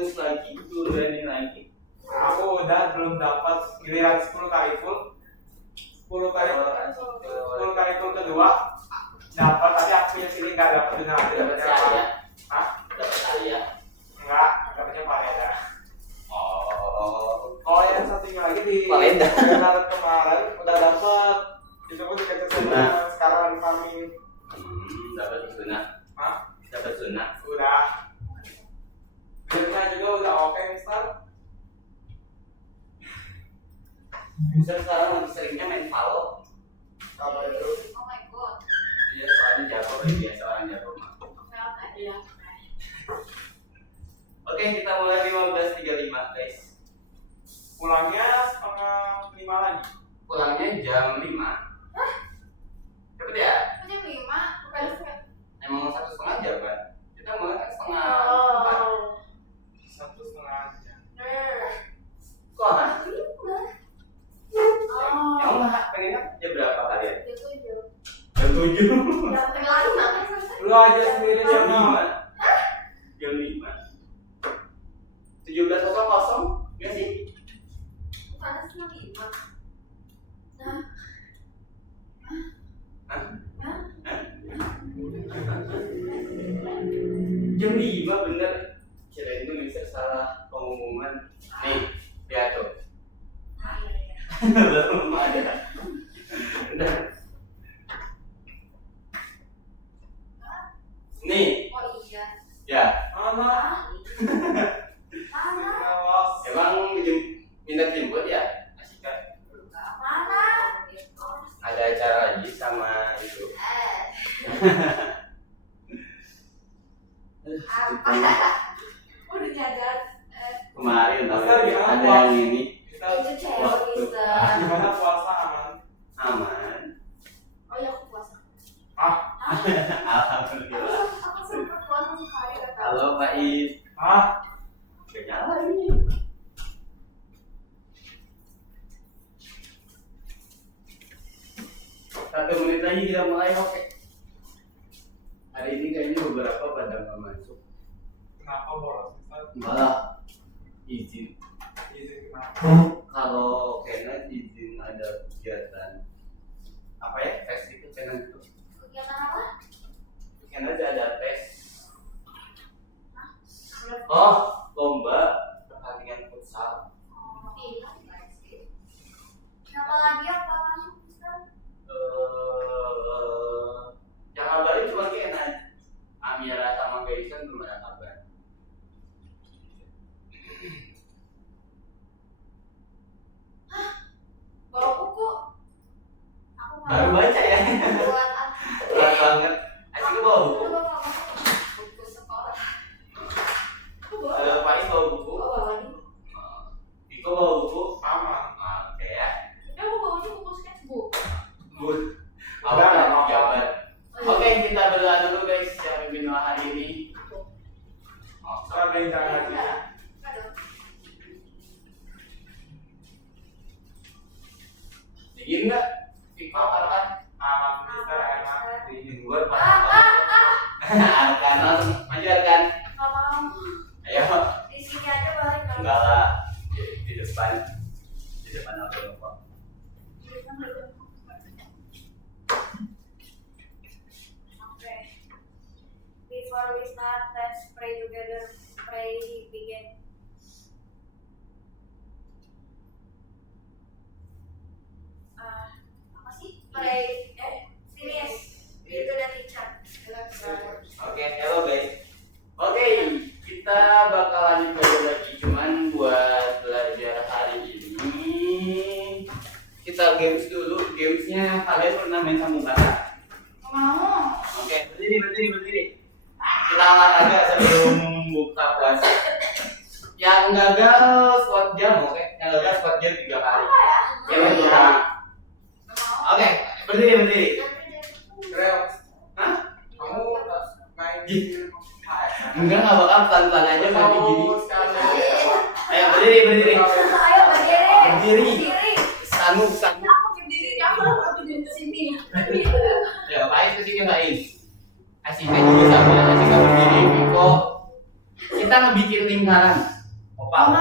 push lagi, turunin lagi. Aku udah belum dapat giliran 10 kali full. 10 kali full kedua dapat, tapi aku yang sini nggak dapat benar. Dapat saya. Hah? Dapat saya. Enggak, dapatnya Palenda. Oh. Kalau yang satunya lagi di Palenda. webinar kemarin udah dapat. Itu pun dikasih Nah. sekarang lagi farming. Dapat sunat. Hah? Dapat sunat. Udah. Buildnya juga udah oke, Mister. Bisa sekarang lebih seringnya main Valo. Apa itu? Oh my god. Iya, soalnya jago biasa orang jago mah. Iya. Oke, kita mulai 15.35 guys. Pulangnya setengah 5 lagi. Pulangnya jam 5. Cepet ya? Jam 5, bukan setengah. Emang 1,5 jam kan? Kita mulai kan setengah 4. 1,5 jam. Kok? Oh. Emang nggak pengennya jam berapa kalian? Jam 7. Jam 7. Jam setengah 5 kan selesai. Lu aja sendiri Jam jam 5. Jam 5. 17.00 nggak sih? Bukan setengah 5. Nah. Hah? Hah? Jam 5 bener. Kirain itu bisa salah pengumuman. Nih, lihat tuh. Ah, iya. Belum ada. Udah. Nih, Oh iya. ya. Mana? Mana? Awas. Emang minta jemput ya? Asik kan? Mana? Ada acara lagi sama itu. Apa? Udah nyadar. Kemarin tau Masa ya, gimana, ada Pak? yang ini Kita Itu cewek waktu. bisa. gimana puasa aman? Aman. Oh iya aku puasa. Alhamdulillah. Aku sempat puasa sekali gak tahu. Halo Pak Is. Ah, Gak nyala ini. Satu menit lagi kita mulai, oke. Hari ini kayaknya beberapa pada nggak masuk. kenapa bolos, Mister? Malah izin. Izin kenapa? Kalau kayaknya izin ada kegiatan apa ya, tes itu channel itu. Kegiatan apa? Kayaknya ada tes. Belum. Oh, lomba pertandingan futsal. Oh, iya guys. Kenapa lagi apa masuk Mister? Yang kabarin cuma kayaknya Amira sama Gaisan belum ada kabar. Bawa buku. Aku Baru baca ya. buat apa? Berat banget. Asik lu bawa buku. Aku bawa buku sekolah. Aku bawa. Pak Is bawa buku. Aku bawa lagi. Iko bawa buku. Aman. Oke ya. Tapi aku bawanya buku sketchbook. Good. Udah, Awal nggak apa-apa. jawaban. Oke, kita berdoa dulu guys yang pimpin hari ini. Oh, Sekarang ada yang jangan lagi. Aduh. dingin nggak? Iko, Arkan. Aman, Mister, enak. Di luar panas banget. Arkan, langsung maju Arkan. Nggak mau. Ayo. Di sini aja balik. Enggak lah. Di depan. Di depan apa? Okay. Before we start, let's pray together. Pray begin. Apa sih? Pray. Finish. Itu dan teacher. Oke, hello guys. Oke, kita bakalan belajar lagi, cuman buat belajar hari ini kita games dulu. Gamesnya kalian pernah main sambung kata? Mau. Oke, berdiri. Kita olahraga sebelum buka puasa. Yang gagal squat jam, oke? Yang gagal squat jam 3 kali. Apa ya? Yang kedua. Mau. Oke, berdiri. Rel, Hah? kamu main di Enggak bakal pelan-pelan aja kayak gini. sekali. Ayo berdiri. Ayo berdiri. Berdiri. Berdiri. Sanu. Aku berdiri, aku berdiri di sini. Ya, Pak Is kesini Pak Is. Asika juga sama, Asika berdiri. Kok kita ngebikin bikin lingkaran. Opal.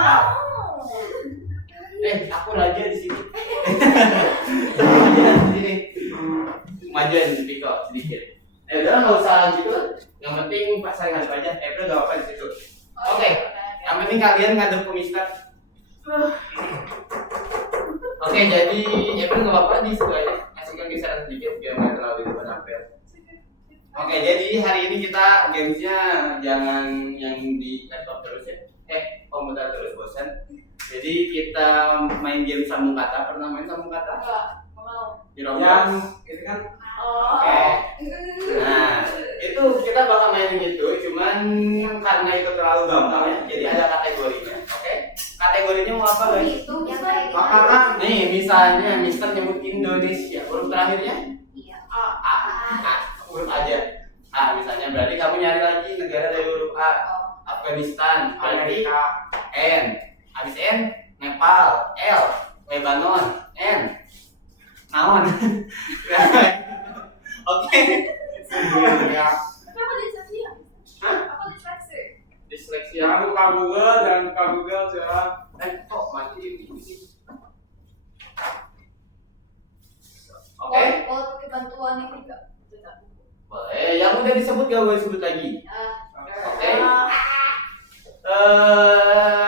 Aku raja di sini. Raja di sini. Majuan Piko sedikit. Udah nggak usah gitu. Yang penting pas saya ngadep aja. April nggak apa di situ. Oke. Yang penting kalian ngadep ke Mister. Oke, jadi April nggak apa-apa di situ aja. Kasihkan kisaran sedikit biar nggak terlalu di depan April. Oke, jadi hari ini kita gamesnya jangan yang di laptop terus ya. Komputer terus bosan. Jadi kita main game sambung kata. Pernah main sambung kata? Enggak mau. Di Roblox. Yang itu kan Oke. Nah, itu kita bakal main gitu, cuman karena itu terlalu gampang ya, jadi ada kategorinya. Oke. Kategorinya mau apa guys? Itu yang kayak makanan. Nih, misalnya Mister nyebut Indonesia, huruf terakhirnya Iya. A. Huruf aja. A misalnya, berarti kamu nyari lagi negara dari huruf A. Afghanistan, berarti Amerika. N. Habis N, Nepal. L, Lebanon. N, naon. Oke. Ya. Apa disleksi? Hah? Apa disleksi? Disleksi Jangan buka Google dan buka Google jangan. kok mati ini sih? Oke. Kalau pakai bantuan ini enggak. Boleh, yang udah disebut gak boleh sebut lagi. Oke.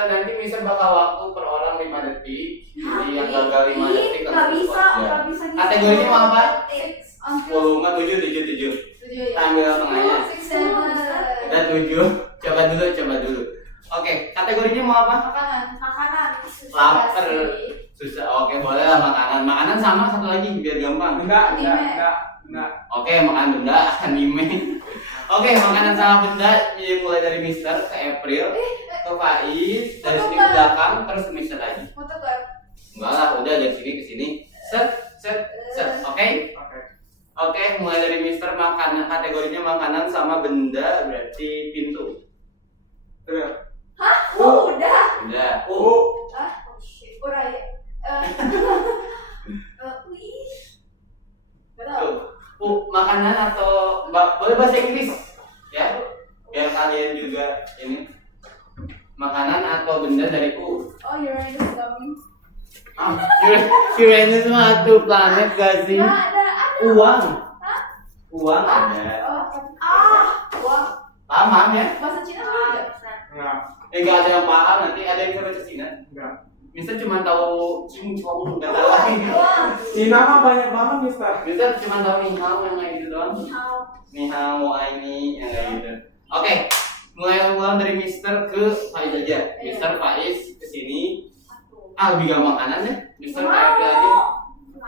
Nanti Mister bakal waktu per orang 5 detik. Jadi yang gagal 5 detik Nggak langsung bisa, spot, ya. nggak bisa. Kategorinya mau apa? 10 10, 7. Tanggal tengahnya. Udah 7. Coba dulu. Oke, kategorinya mau apa? Makanan. Lapar. Susah. Oke, boleh lah makanan. Makanan sama satu lagi biar gampang. Enggak. Oke, makan benda, anime. Oke, makanan sama benda mulai dari Mister ke April, ke Faiz, dari sini ke belakang, terus ke Mister lagi. Foto kan? Enggak lah, udah dari sini ke sini. Set. Oke? Oke, mulai dari Mister makanan, kategorinya makanan sama benda berarti pintu. Terus. Udah. Udah. Oh shit. Udah ya. Makanan atau boleh bahasa Inggris ya? Biar kalian juga ini. Makanan atau benda dari U. Oh, Uranus gummy. Uranus mah tuh planet gak sih? Nggak ada. Uang. Uang ada. Wah. Paham ya? Bahasa Cina ada. Enggak. Enggak ada yang paham, nanti ada yang bisa baca Cina. Enggak. Mister cuma tahu cincong, enggak tahu lagi. Cina mah banyak banget, Mister. Mister cuma tahu ni hao yang kayak gitu doang. Ni hao, ini yang kayak gitu. Oke, mulai dari Mister ke Faiz aja. Mister Faiz ke sini. Lebih gampang kanan ya. Mister ke April aja.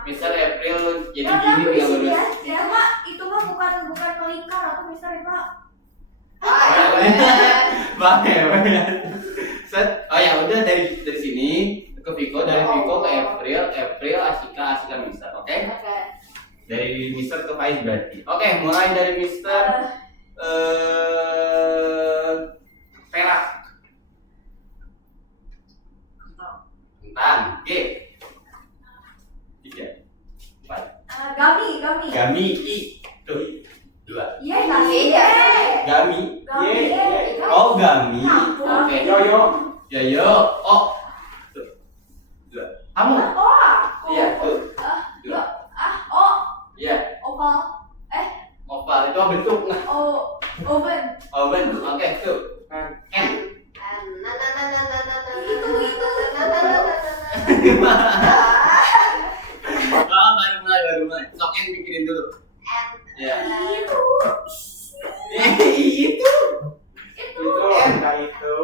Mister April jadi gini tinggal lurus. Itu mah bukan melingkar atau Mister itu. Bang ya. Set. Oh ya udah dari sini ke Viko, dari Viko ke April Asika Mister. Oke? Dari Mister ke Faiz berarti. Oke, mulai dari Mister perak. Kentang. G. 3 4 Gami. I. Tuh. 2 Iya, iya. Gami. Ye. Oh, Gami. Campur. Oke. Yoyo. Yoyo. Oh. Tuh. 2 Kamu. Iya, tuh. 2 Iya. Oval itu apa bentuk? Oven. Oven. Oke, tuh. N. Baru mulai. Sok N pikirin dulu. Ya. Itu. Itu enggak itu.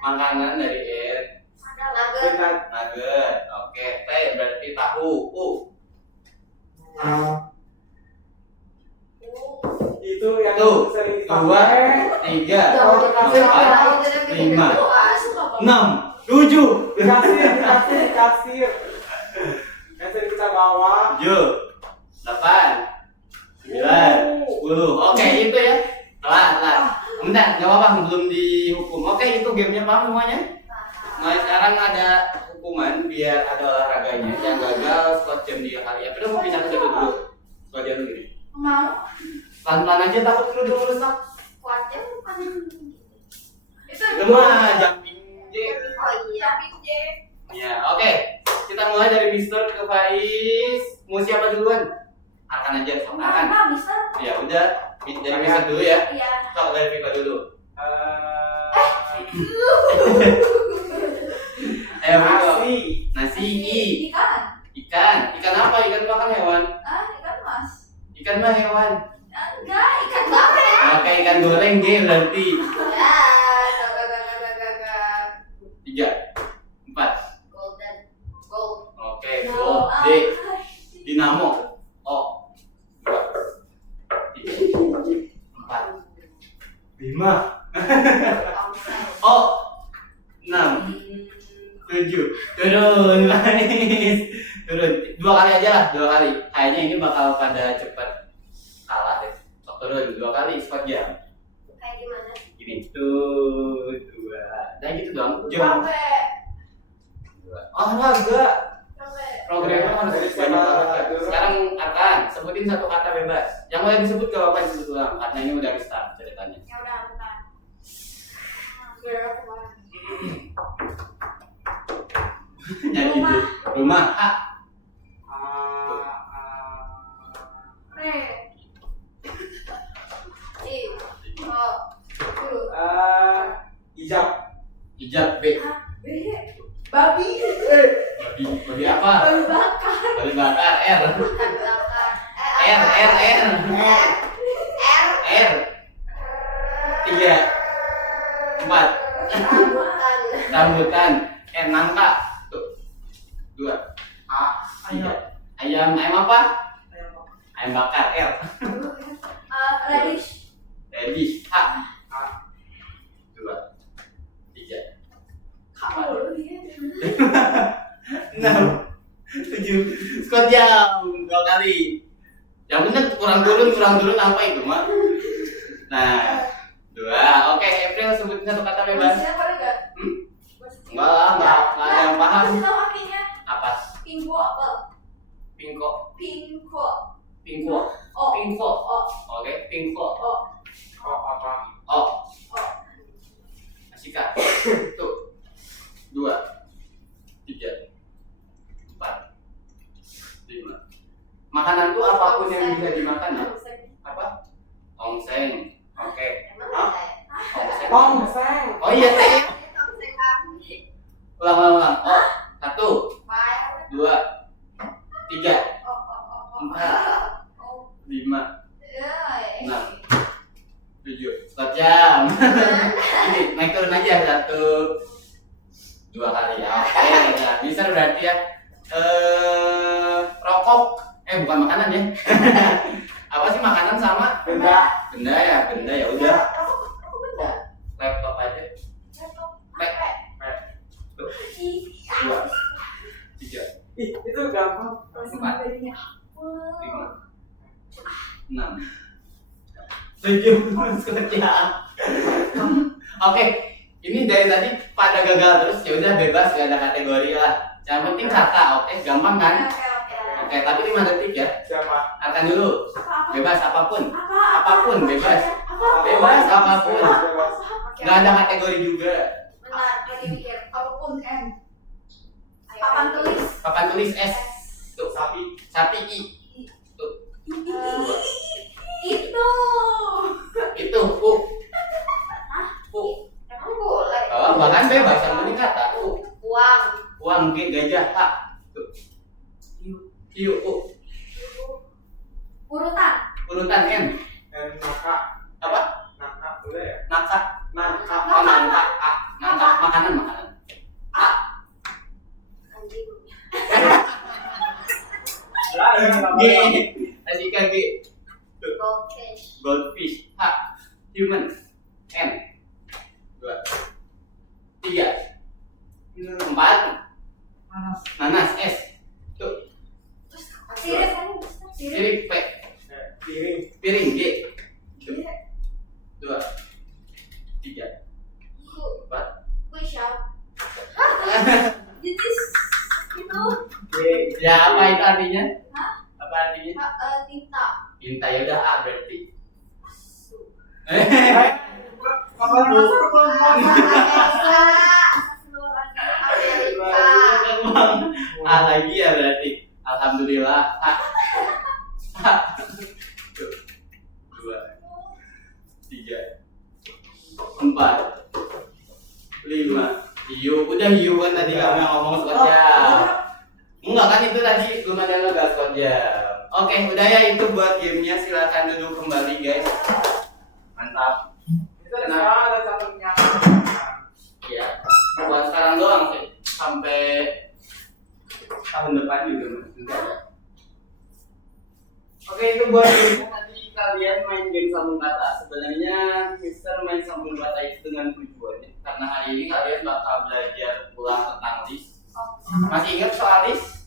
Makanan dari N. Nugget. Oke, T berarti tahu. U. Itu yang Tuh. sering 2 3 kasih 4 5 6 7 kasir. Yang sering kita bawa. 7 8 9 10. Oke, itu ya. Telat. Bentar, nggak apa-apa, belum dihukum. Oke, itu gamenya paham semuanya? Nah, sekarang ada hukuman biar ada olahraganya. Yang gagal skot jam 3 kali. Apa mau pindah ke situ dulu? Skot jam dulu. Mau? Pelan-pelan aja, takut kerudung rusak. Itu mah jumping jack. Oh iya. Jumping jack. Ya, oke. Kita mulai dari Mister ke Faiz. Mau siapa duluan? Akan aja, sok akan. Apa, Mister? Ya udah, dari Mister dulu ya. Iya. Sok dari Vika dulu. Ayo, Vika. Nasi. Nasi. Ikan. Ikan apa? Ikan makan hewan. Ikan mas. Ikan mah hewan. Enggak, ikan bakar. Oke, ikan goreng G berarti. Ya, gak. 3, 4. Golden. Gold. Oke, gold. D. Dinamo. O. 2, 3, 4, 5. O. 6, 7. Turun, manis. Turun. 2 kali aja lah, 2 kali. Kayaknya ini bakal pada cepat kalah deh. Sok turun 2 kali spot jam. Kayak gimana? Gini tuh 2. Nah gitu dong. Jom. Sampai. 2. Olahraga. Sampai. Programnya harus Jadi banyak siapa banget. dulu? Sekarang akan sebutin 1 kata bebas. Yang boleh disebut gak apa-apa disebut ulang karena ini udah restart ceritanya. Ya udah, bentar. Biar aku marah. Nyanyi deh. Rumah. A. Re. I. O. U. Hijab. Hijab B. B. Babi. Babi apa? Babi bakar. Babi bakar R. Babi bakar. R. R. 3, 4. Rambutan. Rambutan. Nangka. Tuh. 2. A. 3. Ayam apa? Ayam bakar R. Radish. Radish H. 2, 3, Kamu ya. 6, 7. Skor jam 2 kali. Yang bener kurang turun apa itu mah? Nah, 2. Oke, April sebutin 1 kata bebas. Masih apa enggak? Enggak lah, enggak ada yang paham. Kasih tahu artinya. Apa? Pingko apa? Pingko. Pingko. Pingko. Oh. Pingko. Oh. Oke, pingko. Oh. Apa? Oh, Oh. masih kak. Tuh. 2, 3, 4, 5. Makanan tuh apapun yang bisa dimakan ya. Apa? Tongseng. Oke. Emang Tongseng. Tongseng. Oh iya teh. tongseng kami. Ulang. Oh, 1, Baik. 2, 3, Oh. 4, Oh. 5, Eh. 6, 7. Stop jam. Ini naik turun aja 1, 2 kali ya. Oke, ya bisa berarti ya. Rokok. Bukan makanan ya. Apa sih makanan sama Benda. benda ya udah. Aku benda. Laptop aja. Laptop. Pek. HP. Tuh. Ih. 2, 3, Itu gampang. 4, 5, Wow. 6, 7. Sekian. Oke, ini dari tadi pada gagal terus ya udah bebas gak ada kategori lah. Yang penting kata, oke, gampang kan? Oke. Oke, tapi 5 detik ya. Siapa? Akan dulu. Apa? Bebas apapun. Apapun bebas. Apapun. Bebas apapun. Bebas. Nggak ada kategori juga. Bentar, lagi mikir. Apapun M. Papan tulis. Papan tulis S. Tuh, sapi I. Tuh, Itu. itu U. U. Emang boleh? Oh, bahkan bebas yang penting kata U. Uang. Uang G gajah H. Tuh. Q U. Urutan N. Nangka. Apa? Nangka boleh ya? Nangka. Nangka. Oh, nangka. A. Nangka makanan. Anjing. G. Tadi G. Tuh. Goldfish. Goldfish H. Human N. 2, 3, 4. Nanas S. Tuh. Sirip kan? Sirip P. Piring. Piring G. Sirip. 2, 3, 4. Kuisau. Jadi itu Ya apa itu artinya? Hah? Apa artinya? Tinta. Tinta ya udah A berarti. Kapan masuk? cuma hiu, udah hiu kan tadi kamu yang ngomong Squad Jam. Enggak kan itu tadi belum ada ngegas Squad Jam. Oke, udah ya itu buat gamenya, silakan duduk kembali guys. Mantap. Itu ada satunya. Iya. Buat sekarang doang sih, sampai tahun depan juga enggak ada. Oke, itu buat game tadi kalian main game sambung kata. Sebenarnya Mister main sambung kata itu dengan tujuannya karena hari ini kalian bakal belajar ulang tentang list. Masih ingat soal list?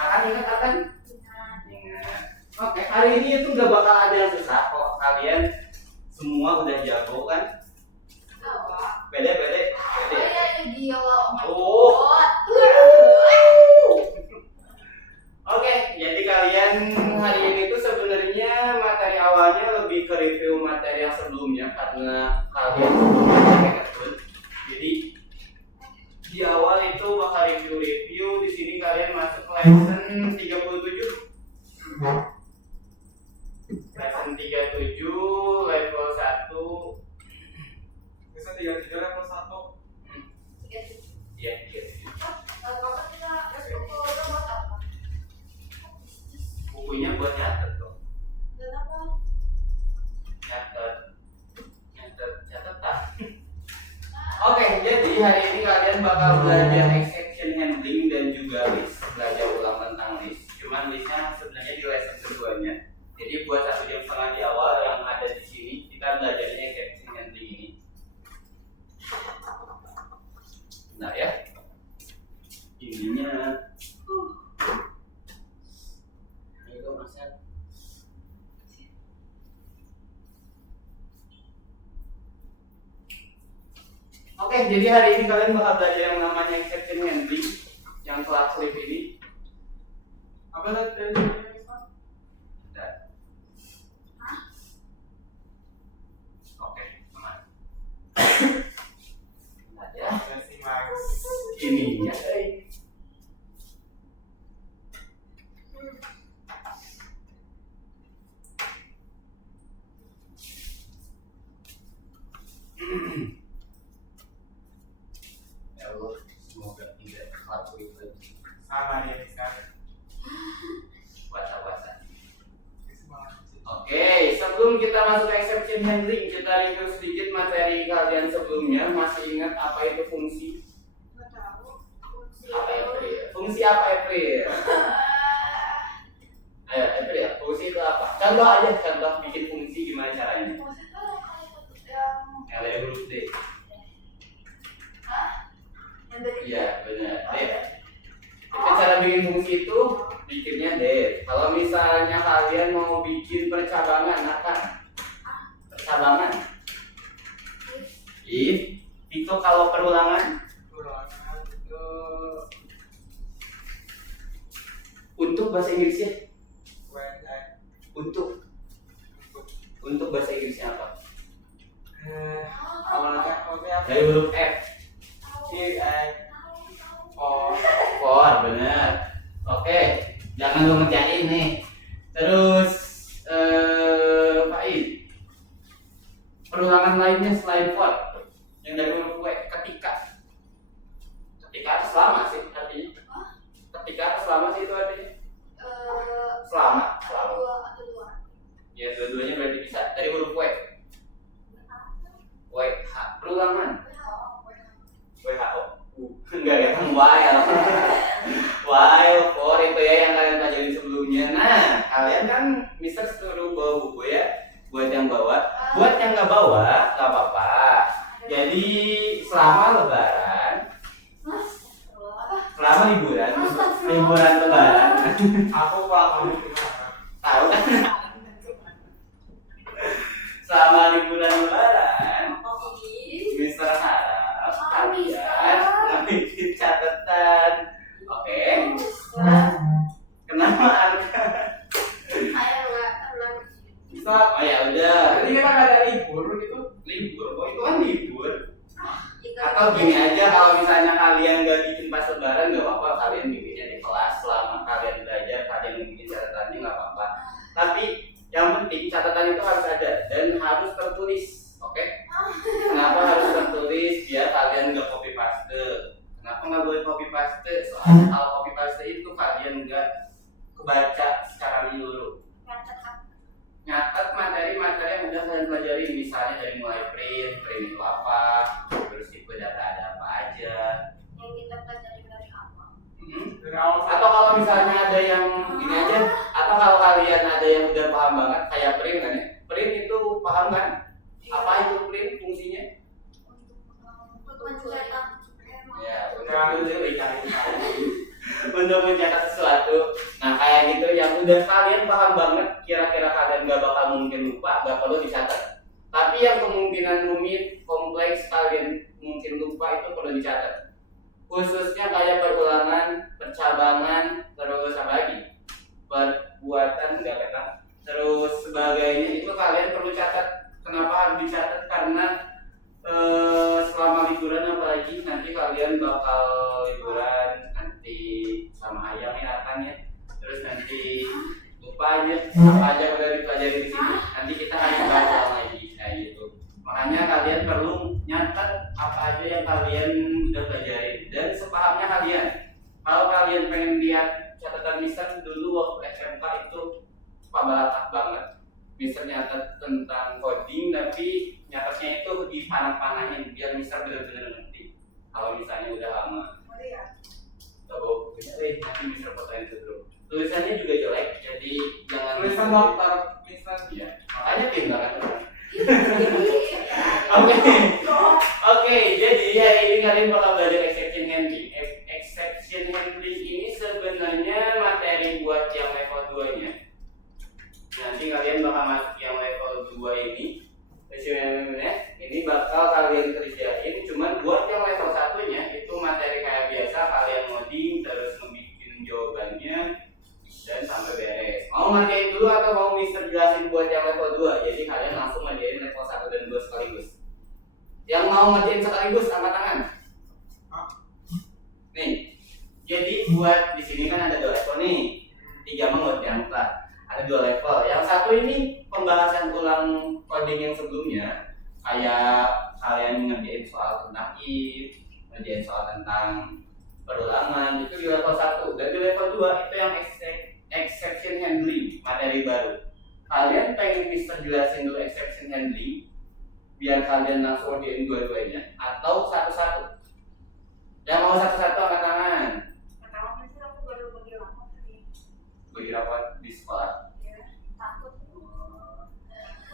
Akan? Ingat. Oke, hari ini itu nggak bakal ada yang susah kok. Kalian semua udah jago kan? Pede. Oke, jadi kalian hari ini tuh sebenarnya materi awalnya lebih ke review materi yang sebelumnya karena kalian sebelumnya pakai ngetun. Jadi di awal itu bakal review. Di sini kalian masuk lesson 37. Lesson 37 level 1. Bisa 3 level 1. Iya. Bukunya buat nyatet tuh. Catatan. Oke, jadi hari ini kalian bakal belajar exception handling dan juga list, belajar ulang tentang list. Cuman listnya sebenarnya di lesson keduanya. Jadi buat 1 jam setengah di awal yang ada di sini kita belajarnya exception handling ini. Nah ya, ininya. Ayo Mas. Oke, jadi hari ini kalian bakal belajar yang namanya exception handling yang kelas flip ini. Apa tadi? Oke, aman. Ya, Masih Max. ininya. Ya Allah, semoga tidak kelakuin lagi. Sama dia sekarang. Puasa-puasa. Oke, sebelum kita masuk exception handling, kita review sedikit materi kalian sebelumnya. Masih ingat apa itu fungsi? Apa April? Fungsi apa April? Ayo April, fungsi itu apa? Contoh aja, contoh bikin fungsi gimana caranya? Yang dari huruf D. Iya benar. D. Itu cara bikin fungsi itu bikinnya D. Kalau misalnya kalian mau bikin percabangan, apa? Percabangan. If itu kalau perulangan. Untuk bahasa Inggrisnya. Untuk bahasa Inggrisnya apa? Dari huruf F. For, benar. Oke, jangan lu ngerjain nih. Terus, Faid. Perulangan lainnya selain for, yang dari huruf W, ketika. Ketika selama sih artinya. Ketika selama sih itu artinya. Selama. Ya, dua-duanya berarti bisa. Dari huruf W. WH, perulangan. WHO. Enggak ketemu while. While, for itu ya yang kalian pelajarin sebelumnya. Nah, kalian kan Mister suruh bawa buku ya. Buat yang bawa, buat yang nggak bawa, nggak apa-apa. Jadi selama Lebaran, selama liburan Lebaran. Aku pulang kamu gimana? Tahu kan? Selama liburan Lebaran, Mister harap kalian bikin catatan. Oke? Kenapa Arka? Oh ya udah. Jadi kita nggak ada libur gitu. Libur, kok itu kan libur. Atau gini aja, kalau misalnya kalian nggak bikin pas Lebaran nggak apa-apa, kalian bikinnya di kelas selama kalian belajar, kalian bikin catatannya nggak apa-apa. Tapi yang penting catatan itu harus ada dan harus tertulis, oke? Kenapa harus tertulis? Biar kalian Soalnya kalau copy paste itu kalian nggak kebaca secara menyeluruh. Nyatet materi-materi yang udah kalian pelajari, misalnya dari mulai print itu apa, terus tipe data ada apa aja. Yang kita pelajari dari awal. Dari awal Atau kalau misalnya ada yang gini aja, atau kalau kalian ada yang udah paham banget kayak print kan ya, print itu paham kan? Apa itu print fungsinya? Untuk mencetak. Ya, untuk mencetak sesuatu. Nah kayak gitu yang udah kalian paham banget, kira-kira kalian gak bakal mungkin lupa, gak perlu dicatat. Tapi yang kemungkinan rumit, kompleks, kalian mungkin lupa itu perlu dicatat. Khususnya kayak perulangan, percabangan, terus apa lagi? Perbuatan enggak kena. Terus sebagainya itu kalian perlu catat. Kenapa harus dicatat? Karena selama liburan apalagi nanti kalian bakal liburan nanti sama ayah ya kan ya. Terus nanti lupa aja apa aja udah dipelajari di sini. Nanti kita harus baca lagi kayak gitu. Makanya kalian perlu nyatet apa aja yang kalian udah pelajari dan sepahamnya kalian. Kalau kalian pengen lihat catatan Mister dulu waktu SMK itu pabalatak banget. Mister nyatet tentang coding tapi nyatetnya itu di panah-panahin biar Mister benar-benar ngerti. Kalau misalnya udah lama. Coba nanti Mister fotoin dulu. Tulisannya juga jelek, jadi jangan tulisan dokter Mister. Iya, makanya pintar kan. Oke, jadi ya ini kalian bakal belajar exception handling. Exception handling ini sebenarnya materi buat yang level 2-nya. Nanti kalian bakal masuk yang level 2 ini. Ini bakal kalian kerjain, cuman buat yang level 1-nya itu materi kayak biasa kalian ngoding terus ngebikin jawabannya dan sampai beres. Mau ngerjain dulu atau mau Mister jelasin buat yang level 2? Jadi kalian langsung ngerjain level 1 dan 2 sekaligus. Yang mau ngerjain sekaligus angkat tangan. Nih. Jadi buat di sini kan ada 2 level nih. 3 mah buat yang kelar. Ada 2 level. Yang satu ini pembahasan ulang coding yang sebelumnya. Kayak kalian ngerjain soal tentang if, ngerjain soal tentang perulangan itu di level 1. Dan di level 2 itu yang exception handling, materi baru. Kalian pengen Mister jelasin dulu exception handling biar kalian langsung ngerjain dua-duanya atau satu-satu? Yang mau satu-satu angkat tangan. Pertama Mister aku baru bagi rapot tadi. Bagi rapot di sekolah. Ya, takut.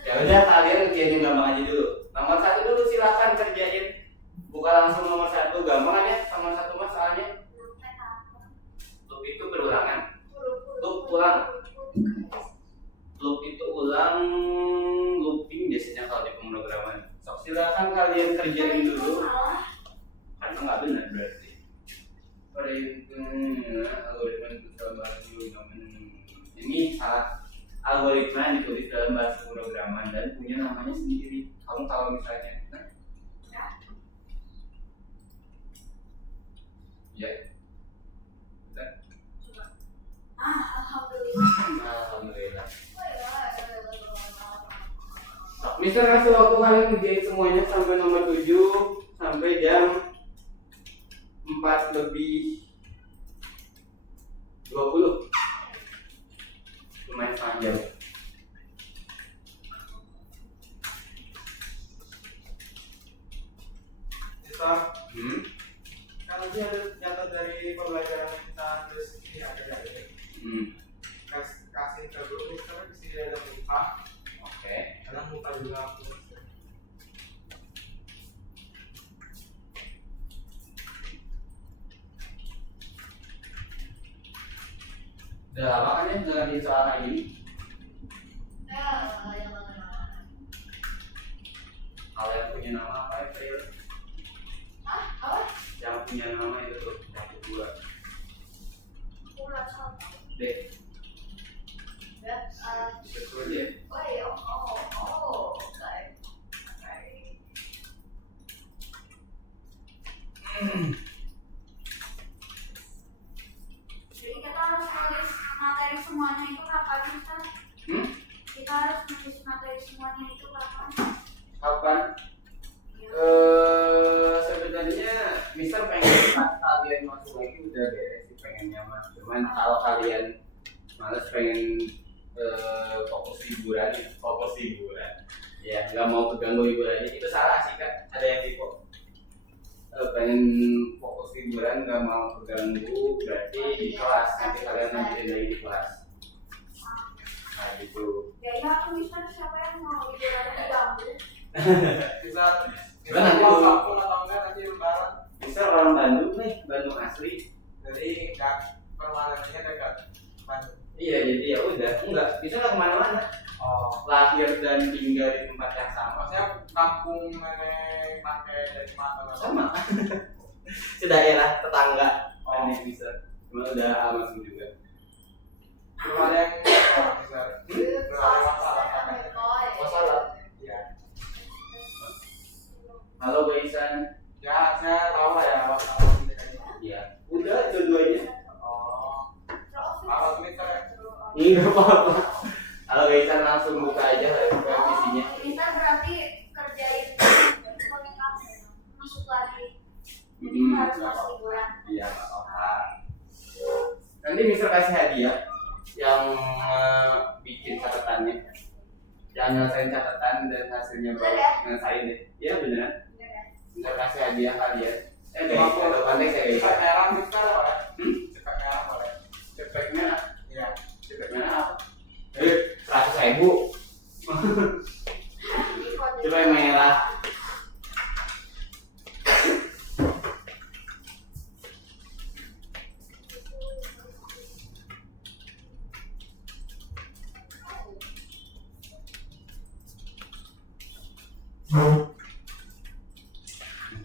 Ya udah kalian ngerjain gampang aja dulu. Nomor 1 dulu silakan kerjain. Buka langsung nomor 1, gampang aja. Nomor 1 masalahnya. Loop itu berulangan. Loop ulang. Loop itu ulang, looping biasanya kalau di pemrograman. So, silakan kalian kerjain dulu. Karena nggak benar berarti. Algoritma ini salah. Algoritma ditulis dalam bahasa pemrograman dan punya namanya sendiri. Kamu tahu misalnya? Ya. Alhamdulillah. Mister kasih waktu kalian kerjain semuanya sampai nomor 7 sampai jam 4:20. Lumayan setengah jam. Mister, kan nanti ada nyata dari pembelajaran kita terus ini ada dari kasih ke dulu Mister di sini ada muka. Oke. Karena muka juga aku. Udah lama kan ya ngeliatin soal kayak gini? Kalau yang punya nama apa ya, Pril? Yang punya nama itu tuh, yang kedua. D. Betul dia. Jadi kita harus nulis materi semuanya itu kapan, Mister? Kita harus nulis materi semuanya itu kapan? Kapan? Sebenarnya Mister pengen pas kalian masuk lagi udah beres. pengennya mah. Cuman kalau kalian males pengen fokus liburan ya nggak mau keganggu liburannya, itu salah sih Kak. Ada yang tipe pengen fokus liburan nggak mau keganggu, berarti di kelas nanti kalian lanjutin lagi di kelas. Nah gitu. Kayaknya aku bisa siapa yang mau liburan diganggu. Bisa nanti mau dulu. kampung atau enggak nanti lebaran. Bisa orang Bandung nih, Bandung asli. Jadi enggak permalenannya dekat Bandung. Iya jadi ya udah, enggak bisa nggak kemana-mana. Oh, Lahir dan tinggal di tempat yang sama. maksudnya kampung nenek pakai dari mana? Sama. Sedaerah tetangga. Oh. Aneh bisa. Cuma udah aman juga. Belum ada yang bisa. Belum ada masalah. Masalah. Iya. Halo Baisan. Ya, saya tahu lah ya masalah ini kayaknya. Iya. Udah dua-duanya. Oh, apa Twitter ya? Enggak apa-apa. Halo Baisan, langsung buka aja visinya. Bisa berarti kerjain masuk lagi. Jadi harus masuk liburan. Iya, nggak apa-apa. Nanti Mister kasih hadiah yang bikin catatannya. Yang nyelesain catatan dan hasilnya Bener ya? nyelesain deh. Iya beneran. Bener ya? Mister kasih hadiah kalian. Guys, Mampu. ada konteks ya guys. Cepat merah Twitter boleh. Hmm? Cepat merah boleh. Cepetnya, Iya. cepetnya apa? 100.000. Coba yang merah.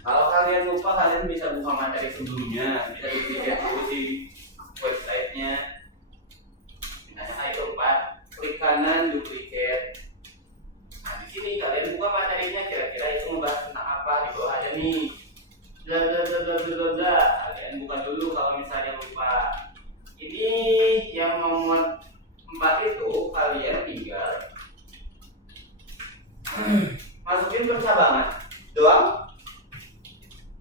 Kalau kalian lupa, kalian bisa buka materi sebelumnya, bisa dilihat dulu di websitenya. Misalnya itu Pak, klik kanan duplicate. Nah di sini kalian buka materinya, kira-kira itu membahas tentang apa, di bawah ada nih. Bla bla bla bla bla bla bla. Kalian buka dulu kalau misalnya lupa. Ini yang nomor 4 itu kalian tinggal masukin percabangan doang.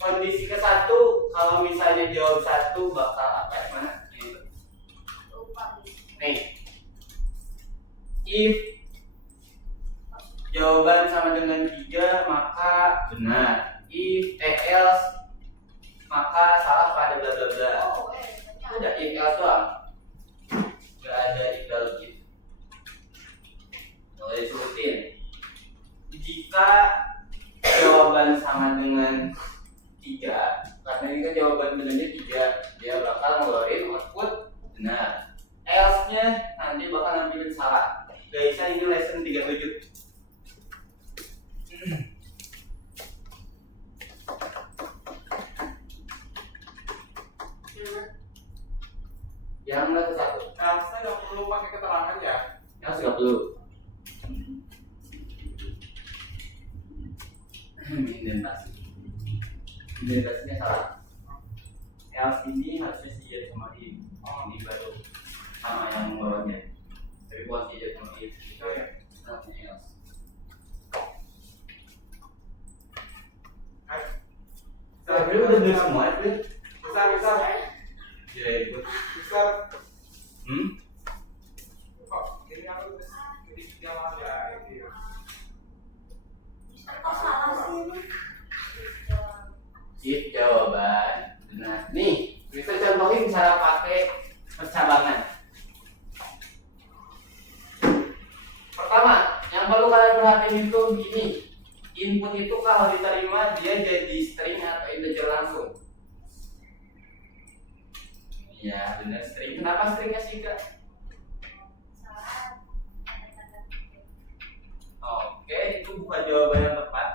Kondisi ke-1, kalau misalnya jawab 1 bakal apa ya, mana? Nih. If jawaban sama dengan 3 maka benar. If else maka salah pada bla bla bla. Udah if else doang. Gak ada if gitu. Boleh disebutin. Jika jawaban sama dengan 3, karena ini kan jawaban benernya 3, dia bakal ngeluarin output benar. Else-nya nanti bakal nampilin salah. Guys, ini lesson 37. Yang nggak ke 1. Saya nggak perlu pakai keterangan ya. Yang 30. Indentasi. Indentasinya salah. Else ini harusnya sejajar sama ini. Oh, ini baru sama yang bawahnya. Tapi buat sejajar sama ini. Itu ya. Harusnya else. Tapi udah bener semua itu. Besar. Tidak ikut. Besar. Kok Ini aku jadi jalan ya ini. Kok salah sih ini? if jawaban benar. Nih, kita contohin cara pakai percabangan. Pertama, yang perlu kalian perhatiin itu gini. Input itu kalau diterima dia jadi string atau integer langsung. Iya, benar string. Kenapa stringnya sih, Kak? Oke, itu bukan jawaban yang tepat.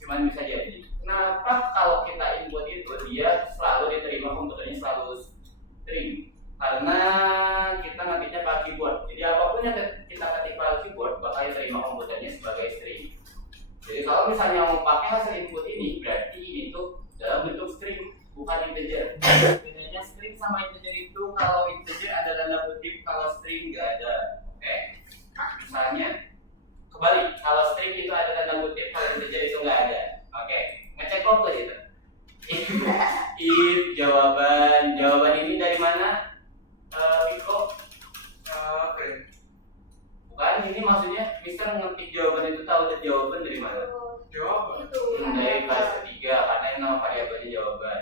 Cuman bisa jadi. Kenapa kalau kita input itu dia selalu diterima komputernya selalu string? Karena kita nantinya pakai keyboard. Jadi apapun yang kita ketik pakai keyboard bakal diterima komputernya sebagai string. Jadi kalau misalnya mau pakai hasil input ini, berarti ini tuh dalam bentuk string, bukan integer. Bedanya string sama integer itu, kalau integer ada tanda kutip, kalau string nggak ada. Oke? Misalnya kebalik, kalau string itu ada tanda kutip, kalau integer itu nggak ada. Oke? Ngecek kok gitu. If jawaban ini dari mana? Mister ngetik jawaban itu tahu jawaban dari mana? Jawab. Itu. Dari kelas ketiga, karena yang nama variabelnya jawaban.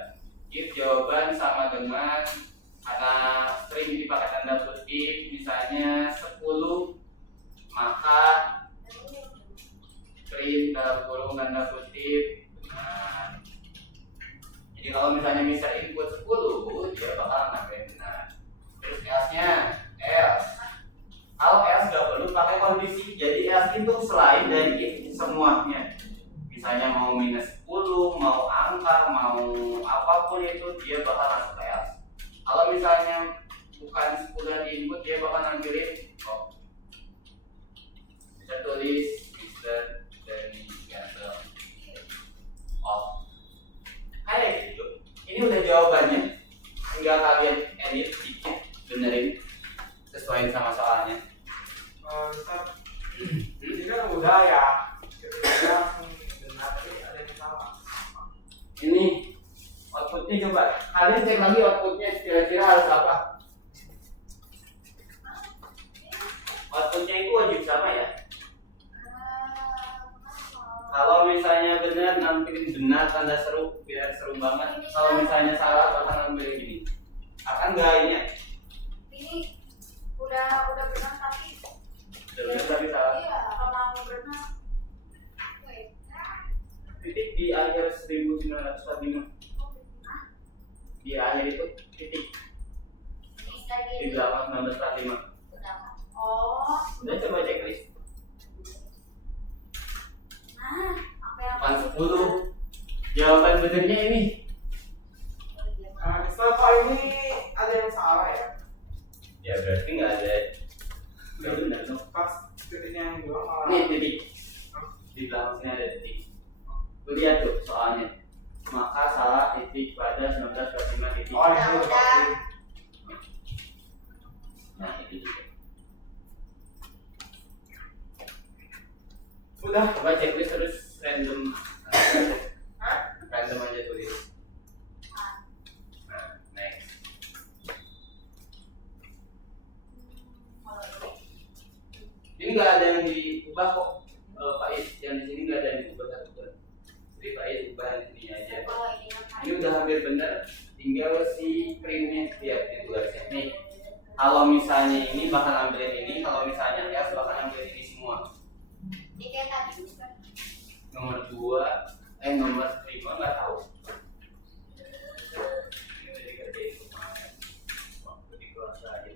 If jawaban sama dengan karena string dipakai tanda kutip, misalnya 10, maka print dalam kurung tanda kutip. Nah, jadi kalau misalnya Mister input 10, dia bakal ngambil benar. Terus else-nya, else. Kalau else nggak perlu pakai kondisi, jadi else itu selain dari if semuanya. Misalnya mau minus 10, mau angka, mau apapun itu dia bakal masuk ke else. Kalau misalnya bukan 10 yang diinput, dia bakal ngambilin bisa tulis Mister Dani Gansel kayak gitu. Ini udah jawabannya, tinggal kalian edit dikit, benerin, sesuaiin sama soalnya. Mister, ini kan udah ya. Kita langsung benar, tapi ada yang salah. Ini outputnya coba kalian cek lagi outputnya kira-kira harus apa. Outputnya itu wajib sama ya. Kalau misalnya benar nampilin benar tanda seru, biar seru banget. Kalau misalnya salah bakal nampilin gini. Akan nggak ini? Ini udah benar tapi Udah benar tapi salah. iya kalau benar. Titik di akhir 1945. Di akhir itu titik di belakang 1945. Oh, Udah coba checklist. nah, apa yang Pan 10. Jawaban benernya ini. Mister, kok ini ada yang salah ya? Ya berarti nggak ada. Nggak benar dong. Pas titiknya yang dua malah. Nih titik. Di belakang sini ada titik. Lu lihat tuh soalnya. Maka salah titik pada 1945 titik. Oh, ini udah pasti. Nah itu juga. Udah. Coba checklist terus random. Random aja tulis. Nah, next. Ini nggak ada yang diubah kok. Faiz yang di sini nggak ada yang diubah satu. Jadi Faiz ubah yang di sini aja. Ini udah hampir benar. Tinggal si printnya lihat di tulisnya nih. Kalau misalnya ini bakal ambilin ini, kalau misalnya else bakal ambilin ini semua. Ini kayak tadi bukan? Nomor 2, nomor 5 nggak tahu. Ini udah dikerjain kemarin waktu di kelas aja.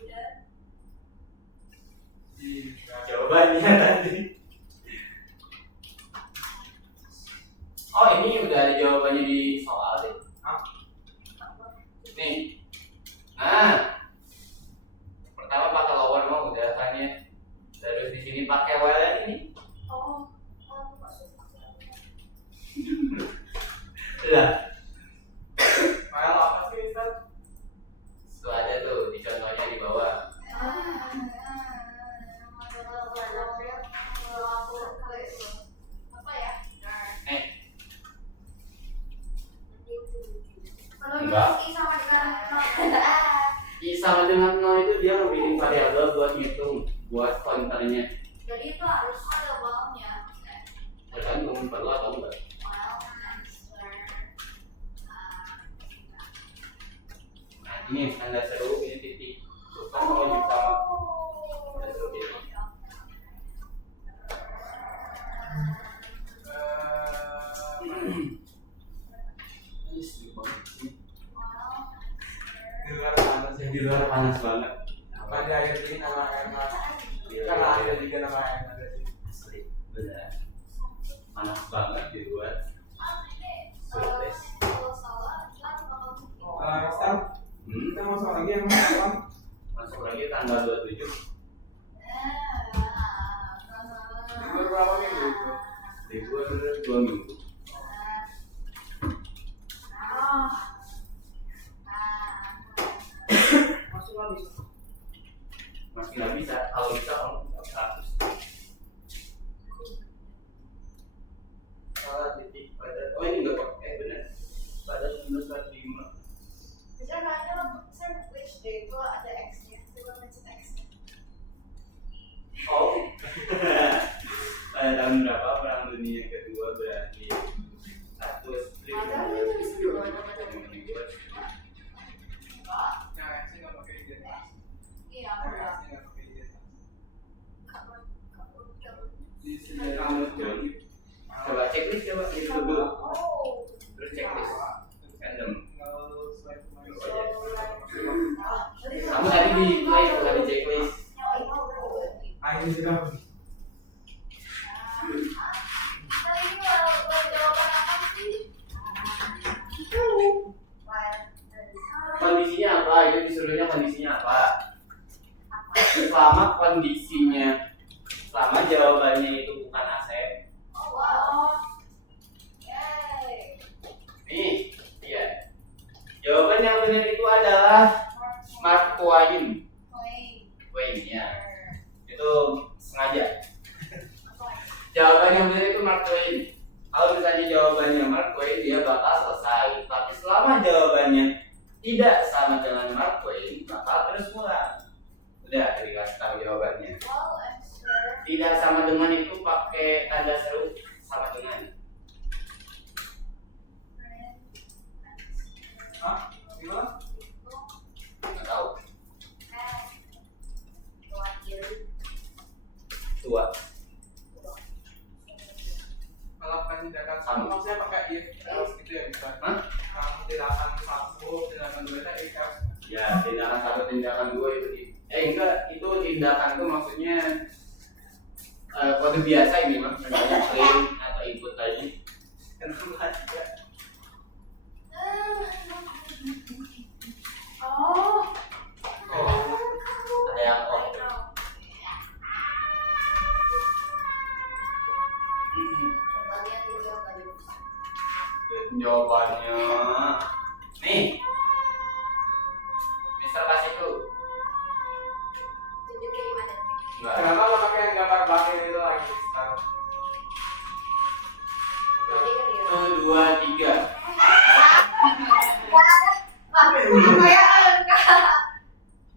Udah. Jawabannya tadi. Oh ini udah ada jawabannya di soal deh. Nih. Nah. Pertama pakai lower mau udah tanya. Terus di sini pakai while ini. Oh, maksud Lah. File apa sih, Mister? Tuh ada tuh di contohnya di bawah. apa ya? Enggak. I sama dengan I sama dengan 0 itu dia ngebikin variabel buat ngitung, buat pointernya. jadi itu harus ada boundnya. Tergantung perlu atau enggak. Nah ini tanda seru, ini titik. Bukan kalau wajib sama. Tanda seru ini. Ini seru banget sih. Di luar panas ya. Di luar panas banget. Apa di akhir ini nama Emma? Gila, Karena gila. ada juga nama Emma tadi. Asli, bener. Panas banget di luar. Surprise. Mister, kita masuk lagi yang mana? Masuk lagi tanggal 27. Libur berapa minggu itu? Libur 2 minggu. Masuk lagi. Masih nggak bisa. Kalau bisa kamu 100. Salah titik pada. Oh ini nggak kok. Benar. Pada 1945. Bisa nanya, saya which day itu ada X-nya, coba mention X-nya. Oh ini juga. Tadi ini jawaban apa sih? Kondisinya apa? Itu disuruhnya kondisinya apa? Selama jawabannya itu bukan Asep. Oh, wow. Yay. Nih, iya. Jawaban yang benar itu adalah Mark Twain. Twain ya. Itu sengaja. Jawaban yang benar itu Mark Twain. Kalau misalnya jawabannya Mark Twain, dia bakal selesai. Tapi selama jawabannya tidak sama dengan Mark Twain, maka terus mulai. Udah, dikasih tahu jawabannya. Well, I'm sure. Tidak sama dengan itu pakai tanda seru sama dengan. Hah? Gimana? Nggak tahu. Tua. Kalau tindakan Sama. sama maksudnya pakai if else gitu ya bisa. Hah? Tindakan satu, tindakan dua itu if else. Ya, tindakan satu, tindakan dua itu enggak, itu tindakan tuh maksudnya kode biasa ini mah, misalnya print atau input tadi. Kenapa tidak? Oh. Ada yang off. Jawabannya nih, Mister kasihku. Tunjukin di mana? Enggak. Kenapa lo pakai yang gambar bakir itu lagi sekarang? Satu, dua, tiga.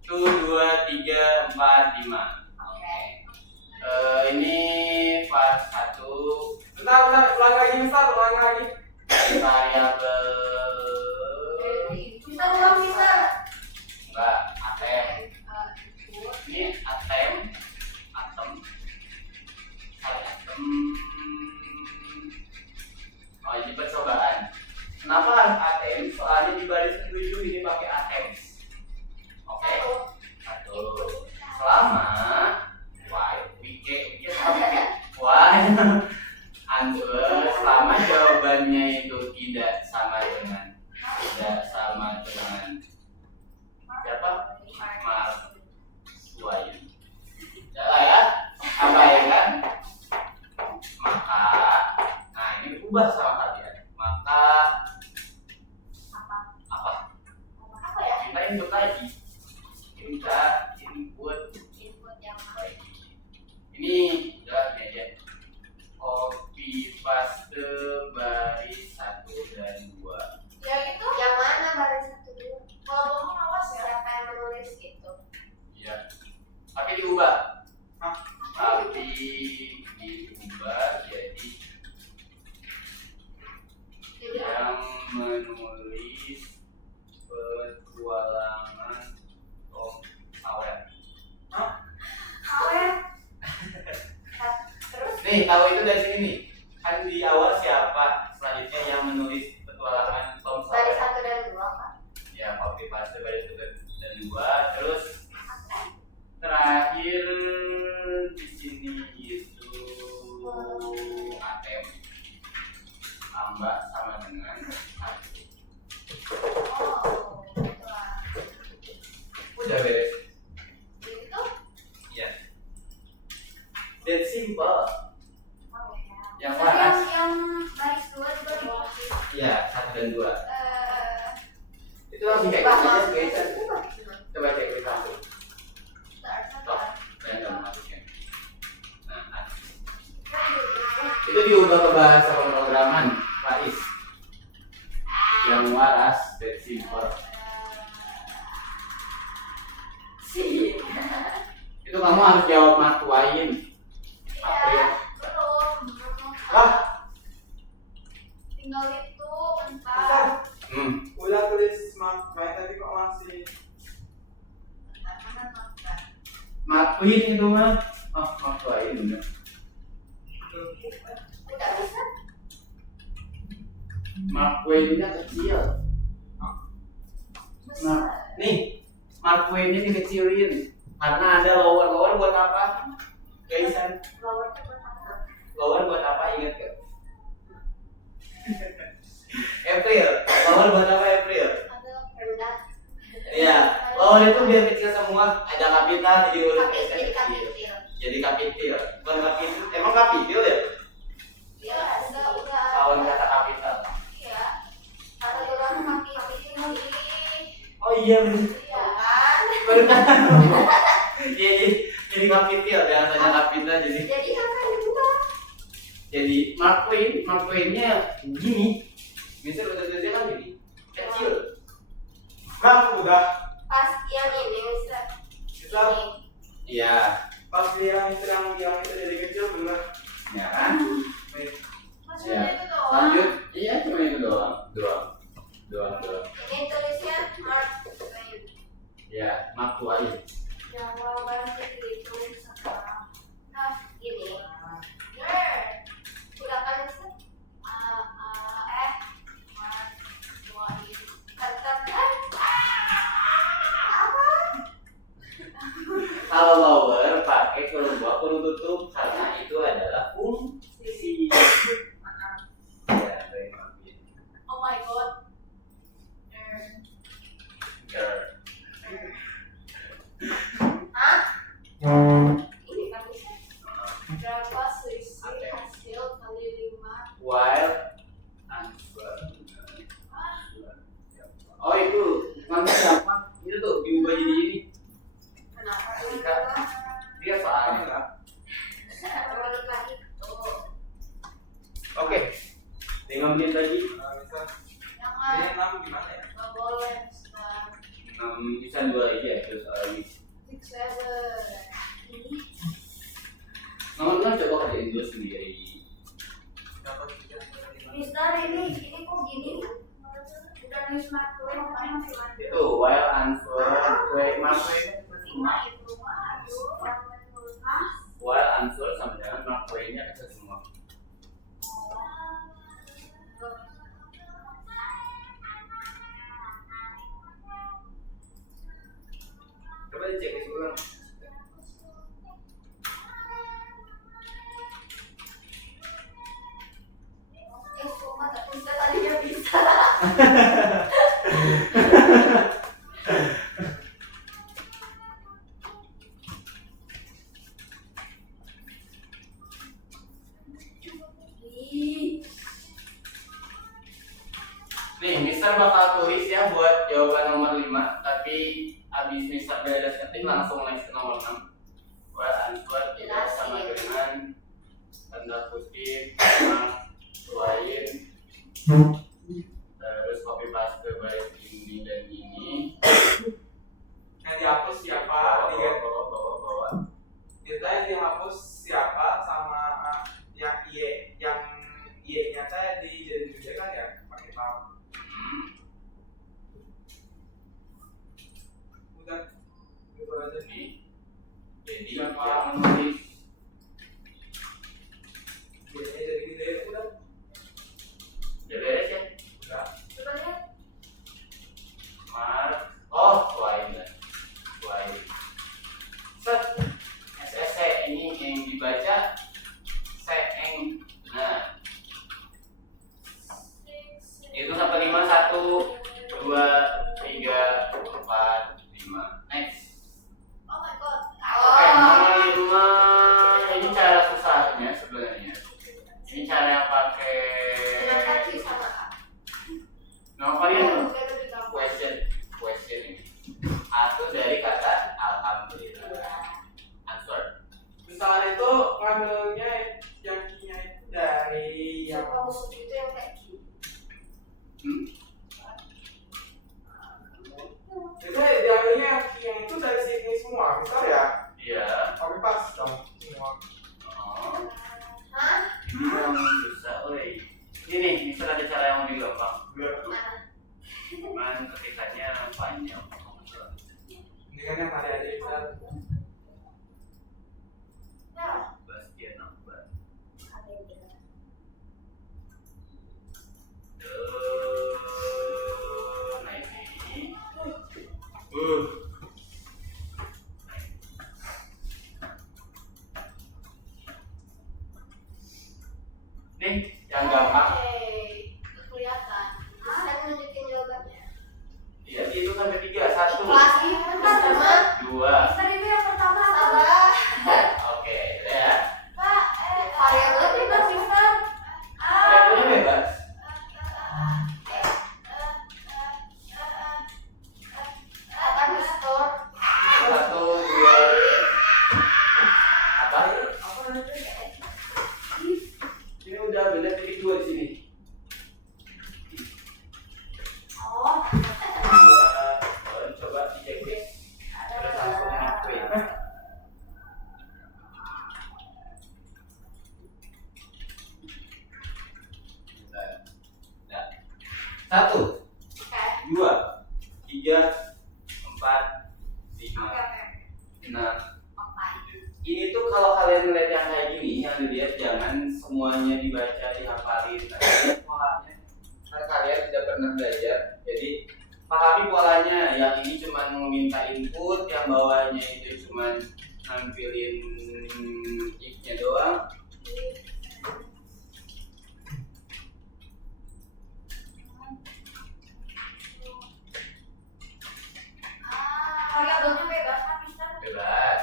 Satu, dua, tiga, empat, lima. Ini pas satu Bentar, ulang lagi Mister, ulang lagi. variabel Bisa ulang bisa. enggak atem. Ini atem, oh ini percobaan. Kenapa harus atem? Soalnya di baris 7 ini pakai atem. Oke, satu. Selama selama jawabannya itu tidak sama dengan siapa? Mark Twain. Ya lah ya, apa ya kan? Maka, nah ini diubah sama kalian. Maka apa ya? kita input lagi. Kita input yang ini udah ini aja. Copy paste baris 1 dan 2. yang itu yang mana baris 1 dulu? Kalau ngomong awas ya. Siapa yang menulis gitu? Iya. Tapi diubah. Hah? Tapi diubah jadi yang menulis petualangan Tom Sawyer. Hah? Awet. Terus Nih, tahu itu dari sini nih. Kan di awal siapa selanjutnya yang menulis petualangan Tom baris Sawyer? 1 dan 2 kan? Ya, copy paste baris 1 dan 2. Terus terakhir di sini itu ATM tambah sama dengan 1. Oh, itulah. Udah beres. Itu? Iya. That's simple. Oh ya. Yang Tapi waras. yang baris 2 juga dikasih. Iya, 1 dan 2. Eh, Itu langsung kayak gitu aja biasa. Coba cek di satu. Toh, saya nggak masuknya. Nah, itu diubah ke bahasa pemrograman, Faiz. Yang waras, that's simple. sih. Itu kamu harus jawab Mark Twain. Iya, belum. Wah. Tinggal itu Mister, bentar. udah tulis Mark Twain tadi kok masih. Mana notnya? Mark Twain itu mah. Oh, Mark Twain bener. Udah bisa? Mark Twain-nya kecil. Besar. Nah, nih Mark Twain-nya dikecilin karena ada lower buat apa? Gaisan. Flower itu buat apa? Flower buat apa, ingat gak? April. Flower buat apa, April? Ada rendah. Iya, flower itu biar kecil semua, ada kapital jadi huruf S Kapitil, kecil. kapitil. Jadi kapitil. Bukan kapitil. Emang kapitil ya? Iya, udah. Lawan kata kapital. Iya. Ada orang kapitil ini. Oh iya benar. Iya kan? Benar. Iya jadi kapitil, jangan tanya kapital jadi. Jadi apa juga? Jadi Mark Twain-nya gini. Misal udah tulisnya kan gini. Kecil. udah. Pas yang ini Mister. Itu Iya. pas dia yang itu jadi kecil bener. Ya kan? Maksudnya Ya. itu doang. Lanjut. Iya, cuma itu doang. Doang. Ini tulisnya Mark Twain. Ya, Mark Twain. Jawaban itu sekarang. Nah, gini. Udah kan Mister? Mark Twain. Kalau lower pakai kurung bawah kurung tutup karena itu adalah fungsi. Ya, baik maafin. Oh my god. Girl. Hah? Ini kan bisa. Berapa selisih hasil kali 5? While answer. Oh itu nanti gampang. Itu tuh diubah jadi ini. Kenapa Ketika dia soalnya kan. Oke. 5 menit lagi. Misal Jangan. ini 6 gimana ya? Nggak boleh, Mister. Bisa 2 aja ya terus lagi. 6, 7. Ini Nomor 6 coba kerjain dulu sendiri. Dapat 3 Mister, ini kok gini? Udah nulis Mark Twain, makanya masih lanjut. Itu while answer Mark Twain kan plus 5 5. itu, aduh, Hah? While answer sama dengan Mark Twain-nya kecil semua. Coba dicek ulang. Semua tak bisa tadinya bisa. Nih, Mister bakal tulis ya buat jawaban nomor 5, tapi abis Mister beres ketik langsung next ke nomor 6. While answer tidak sama dengan tanda kutip Mark Twain. Terus copy paste baris ini dan ini. Yang dihapus siapa? Bawa. Kita yang dihapus siapa sama yang Y-nya saya dijadiin juga kan ya pakai tahu. Udah itu aja. Jadi yang menulis Y-nya jadi gede udah. udah beres ya. Udah. Coba lihat. Mark Twain. Set SSC ini yang dibaca seeng. Nah, itu sampai 5 1 2 3 4 5. Next. Oh my god. Oke, nomor 5 ini cara susahnya sebenarnya. Ini cara yang pakai Dengan kaki sama kak. nama kalian Udah lebih gampang. question ini. Atau dari kata alhamdulillah. Answer. Misalnya itu ngambilnya yang kinya itu dari yang Siapa musuh itu yang kayak gini? itu diambilnya yang itu dari sini semua, misal ya Iya. copy paste dong semua. Oh, Hah? ini yang susah, oi. Ini misal ada cara yang lebih gampang. Mana? Cuman ketikannya panjang. Ini kan yang tadi aja misal. Ya. Bastian Akbar. Ada yang bilang. Nah ini. ini tuh kalau kalian ngeliat yang kayak gini, yang dilihat jangan semuanya dibaca, dihafalin. Polanya, karena kalian tidak pernah belajar, jadi pahami polanya. Yang ini cuma meminta input, yang bawahnya itu cuma nampilin if-nya doang. Variabelnya bebas kan, Mister? Bebas.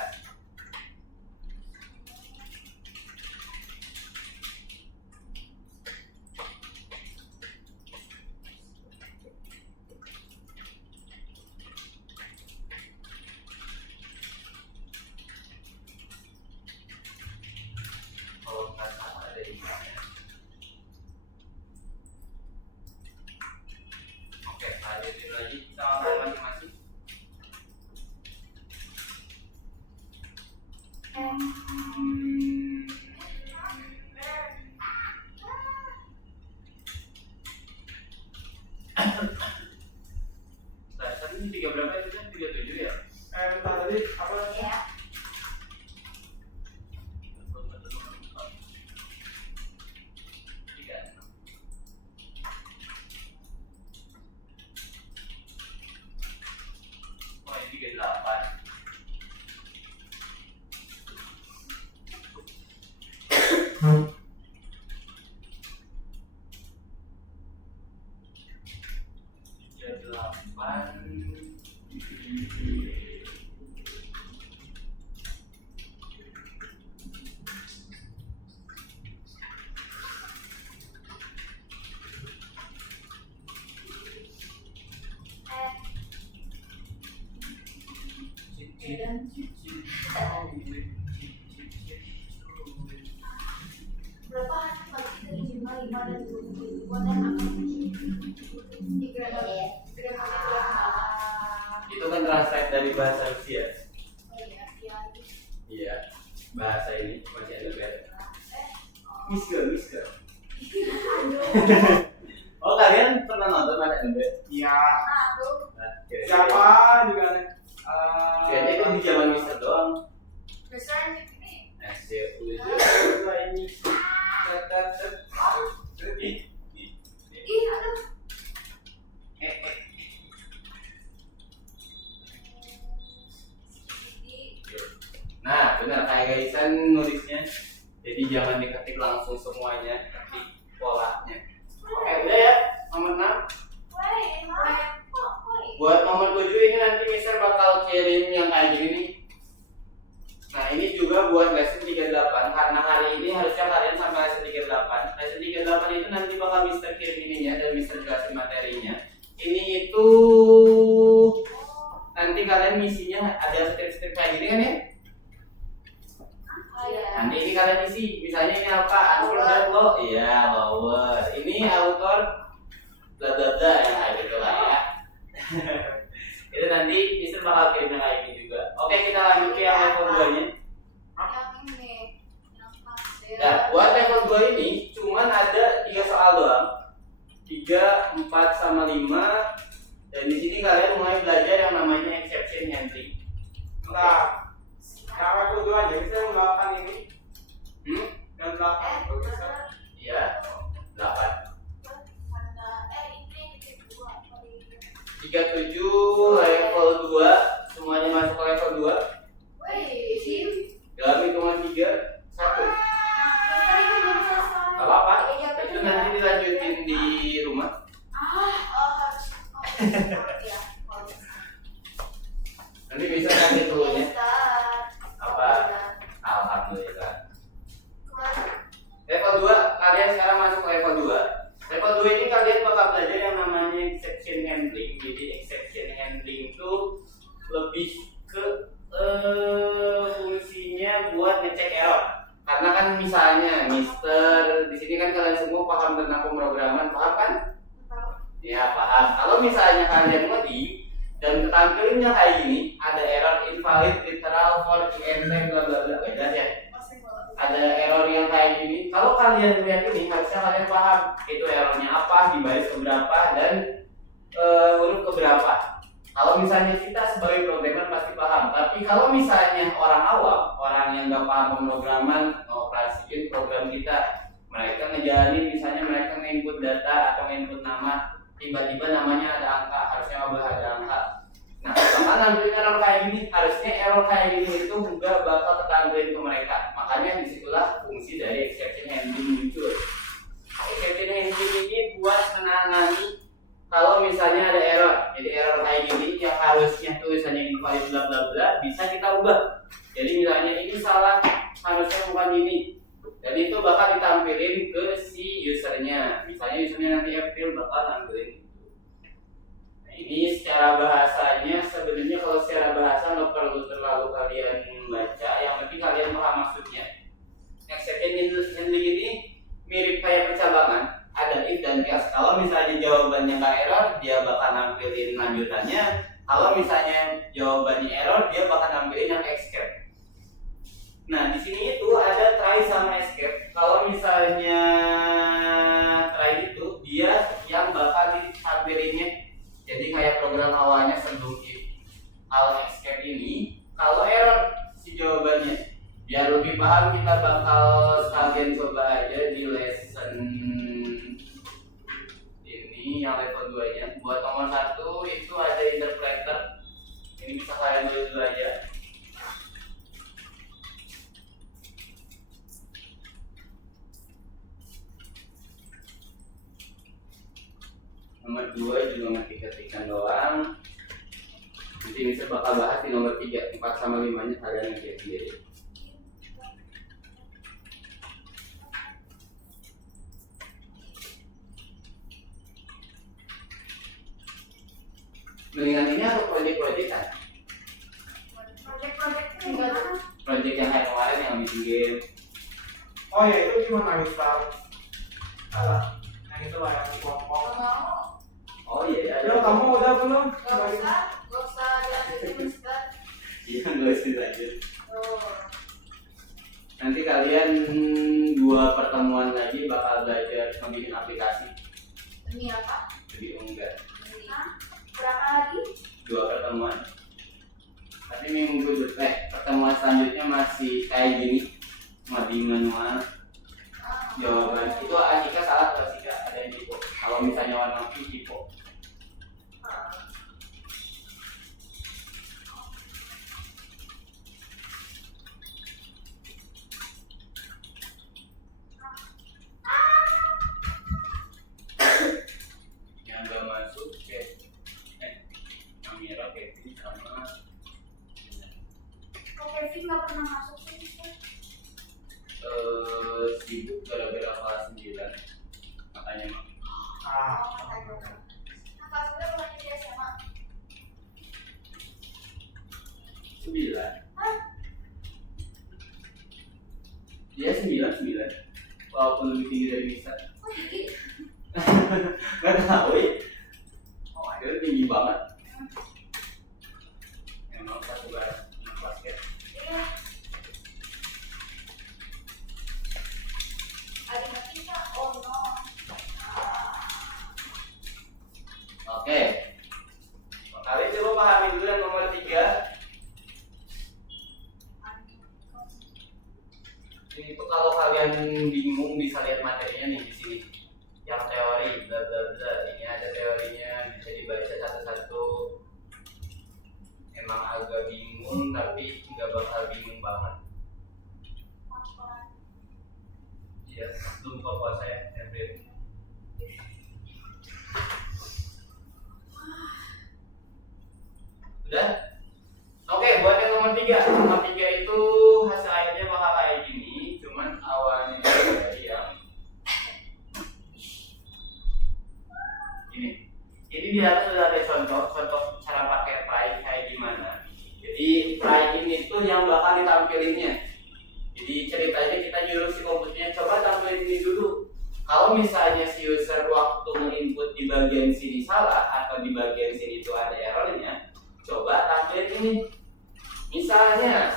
Kalau nggak salah ada di mana. Oke, lanjutin lagi sama masing-masing. Tadi ini 3 berapa itu kan? 37 ya? Bentar tadi apa? Iya. Oh, ini 38. Berapa bagi dari jumlah 5 dan 27 dan apa? Itu kan translate dari bahasa Rusia. Oh iya, iya. Iya, bahasa ini masih ada beda. Miska. Oh, kalian pernah nonton Mas Ende? Iya. Aduh. Siapa juga nih? Kayaknya itu di zaman Mister doang. Besar ini. Asyik ini. Ih, aduh. Nah, benar kayak Gaisan nulisnya. Jadi jangan diketik langsung semuanya, ketik polanya. Oke, udah ya. Nomor 6. Buat nomor 7 ini nanti Mister bakal kirim yang kayak gini nih. Nah, ini juga buat lesson 38 karena hari ini harusnya kalian sampai lesson 38. Lesson 38 itu nanti bakal Mister kirim ininya dan Mister jelasin materinya. Ini itu nanti kalian misinya ada strip-strip kayak gini kan ya? Nanti ini kalian isi, misalnya ini apa? Answer lo, iya lower. Ini author, bla bla bla ya kayak gitu lah ya. Itu nanti Mister bakal kirimnya kayak gini juga. Oke, kita lanjut ke yang level 2-nya. Yang ini. Yang pasir. Nah, buat level 2 ini cuman ada 3 soal doang. 3, 4 sama 5. Dan di sini kalian mulai belajar yang namanya exception handling. Nah, yang level 2 aja, bisa yang 8 ini. Yang 8 bagus kan? Iya, 8. 37 level 2, semuanya masuk ke level 2. Dalam hitungan 3, 1. Gak apa-apa, itu nanti dilanjutin di rumah. Nanti bisa kasih dulunya. Apa? Alhamdulillah. Level 2, kalian sekarang masuk ke level 2. Level 2 ini kalian bakal belajar yang namanya exception handling. Jadi exception handling itu lebih ke fungsinya buat ngecek error. Karena kan misalnya Mister di sini kan kalian semua paham tentang pemrograman, paham kan? Ya paham. Kalau misalnya kalian ngoding dan ketampilannya kayak gini, ada error invalid literal for intent bla bla bla, jelas ya? Ada error yang kayak gini. Kalau kalian lihat ini harusnya kalian paham itu errornya apa, di baris keberapa dan huruf keberapa. Kalau misalnya kita sebagai programmer pasti paham. Tapi kalau misalnya orang awam, orang orang-orang yang nggak paham pemrograman ngoperasiin program kita. Mereka ngejalanin, misalnya mereka nginput data atau nginput nama, tiba-tiba namanya ada angka, harusnya ubah ada angka. Nah, bakal nampilin error kayak gini, harusnya error kayak gini itu nggak bakal ketampilin ke mereka. Makanya disitulah fungsi dari exception handling muncul. Exception handling ini buat menangani kalau misalnya ada error. Jadi error kayak gini yang harusnya tulisannya invalid bla bla bla bisa kita ubah. Jadi misalnya ini salah, harusnya bukan ini. Dan itu bakal ditampilin ke si usernya. Misalnya usernya nanti April bakal tampilin. Nah, ini secara bahasanya sebenarnya kalau secara bahasa nggak perlu terlalu kalian baca. Yang penting kalian paham maksudnya. Exception handling ini mirip kayak percabangan. Ada if dan else. Kalau misalnya jawabannya nggak error, dia bakal nampilin lanjutannya. Kalau misalnya jawabannya error, dia bakal nampilin yang escape. Nah, di sini itu ada try sama escape. Kalau misalnya try itu dia yang bakal ditampilinnya. Jadi kayak program awalnya sebelum if. Kalau escape ini, kalau error si jawabannya. Biar lebih paham kita bakal sekalian coba aja di lesson ini yang level 2 nya. Buat nomor 1 itu ada interpreter. Ini bisa kalian tulis dulu aja. Nomor 2 juga masih ketikan doang. Nanti bisa bakal bahas di nomor 3, 4 sama 5 nya kalian yang sendiri. Mendingan ini atau proyek-proyek kan? Project itu gimana? Proyek yang kayak kemarin yang bikin game. Oh ya, itu cuma nangis tar. Apa? Yang itu lah yang kelompok. Gak mau. Oh iya, Yo, kamu udah belum? Gak usah dilanjutin Ustaz. Iya, nggak usah lanjut. Oh. Nanti kalian 2 pertemuan lagi bakal belajar membuat aplikasi. Demi apa? Jadi enggak. Hah? Berapa lagi? 2 pertemuan. Tapi minggu pertemuan selanjutnya masih kayak gini, masih manual jawaban. Itu Asika salah atau Asika ada yang tipe. Kalau misalnya warna putih tipe. Yang nggak masuk kamera Kevin sama Kok Kevin gak pernah masuk sih Ustaz? sibuk gara-gara kelas 9 makanya mah. Oh, makanya. Nah, kelas udah mulai di SMA. 9. Hah? Dia 9 walaupun lebih tinggi dari Bisa. Kok dikit? Nggak tahu ya. Oh, akhirnya tinggi banget. Emang satu kelas basket. Iya. Ada kita? Oh no. Oke. Kalian coba pahami dulu yang nomor 3. Ini tuh kalau kalian bingung bisa lihat materinya nih di sini. Yang teori bla bla bla. Ini ada teorinya, bisa dibaca satu-satu. Emang agak bingung tapi nggak bakal bingung banget. Iya, belum buka puasa ya, April. Udah? Oke, buat yang nomor 3. Nomor 3 itu hasil akhirnya bakal kayak gini, cuman awalnya dari yang ini. Ini di atas sudah ada contoh cara pakai try kayak gimana. Jadi try ini tuh yang bakal ditampilinnya. Jadi ceritanya kita nyuruh si komputernya coba tampilin ini dulu. Kalau misalnya si user waktu nge-input di bagian sini salah atau di bagian sini itu ada errornya, coba tampilin ini. Misalnya,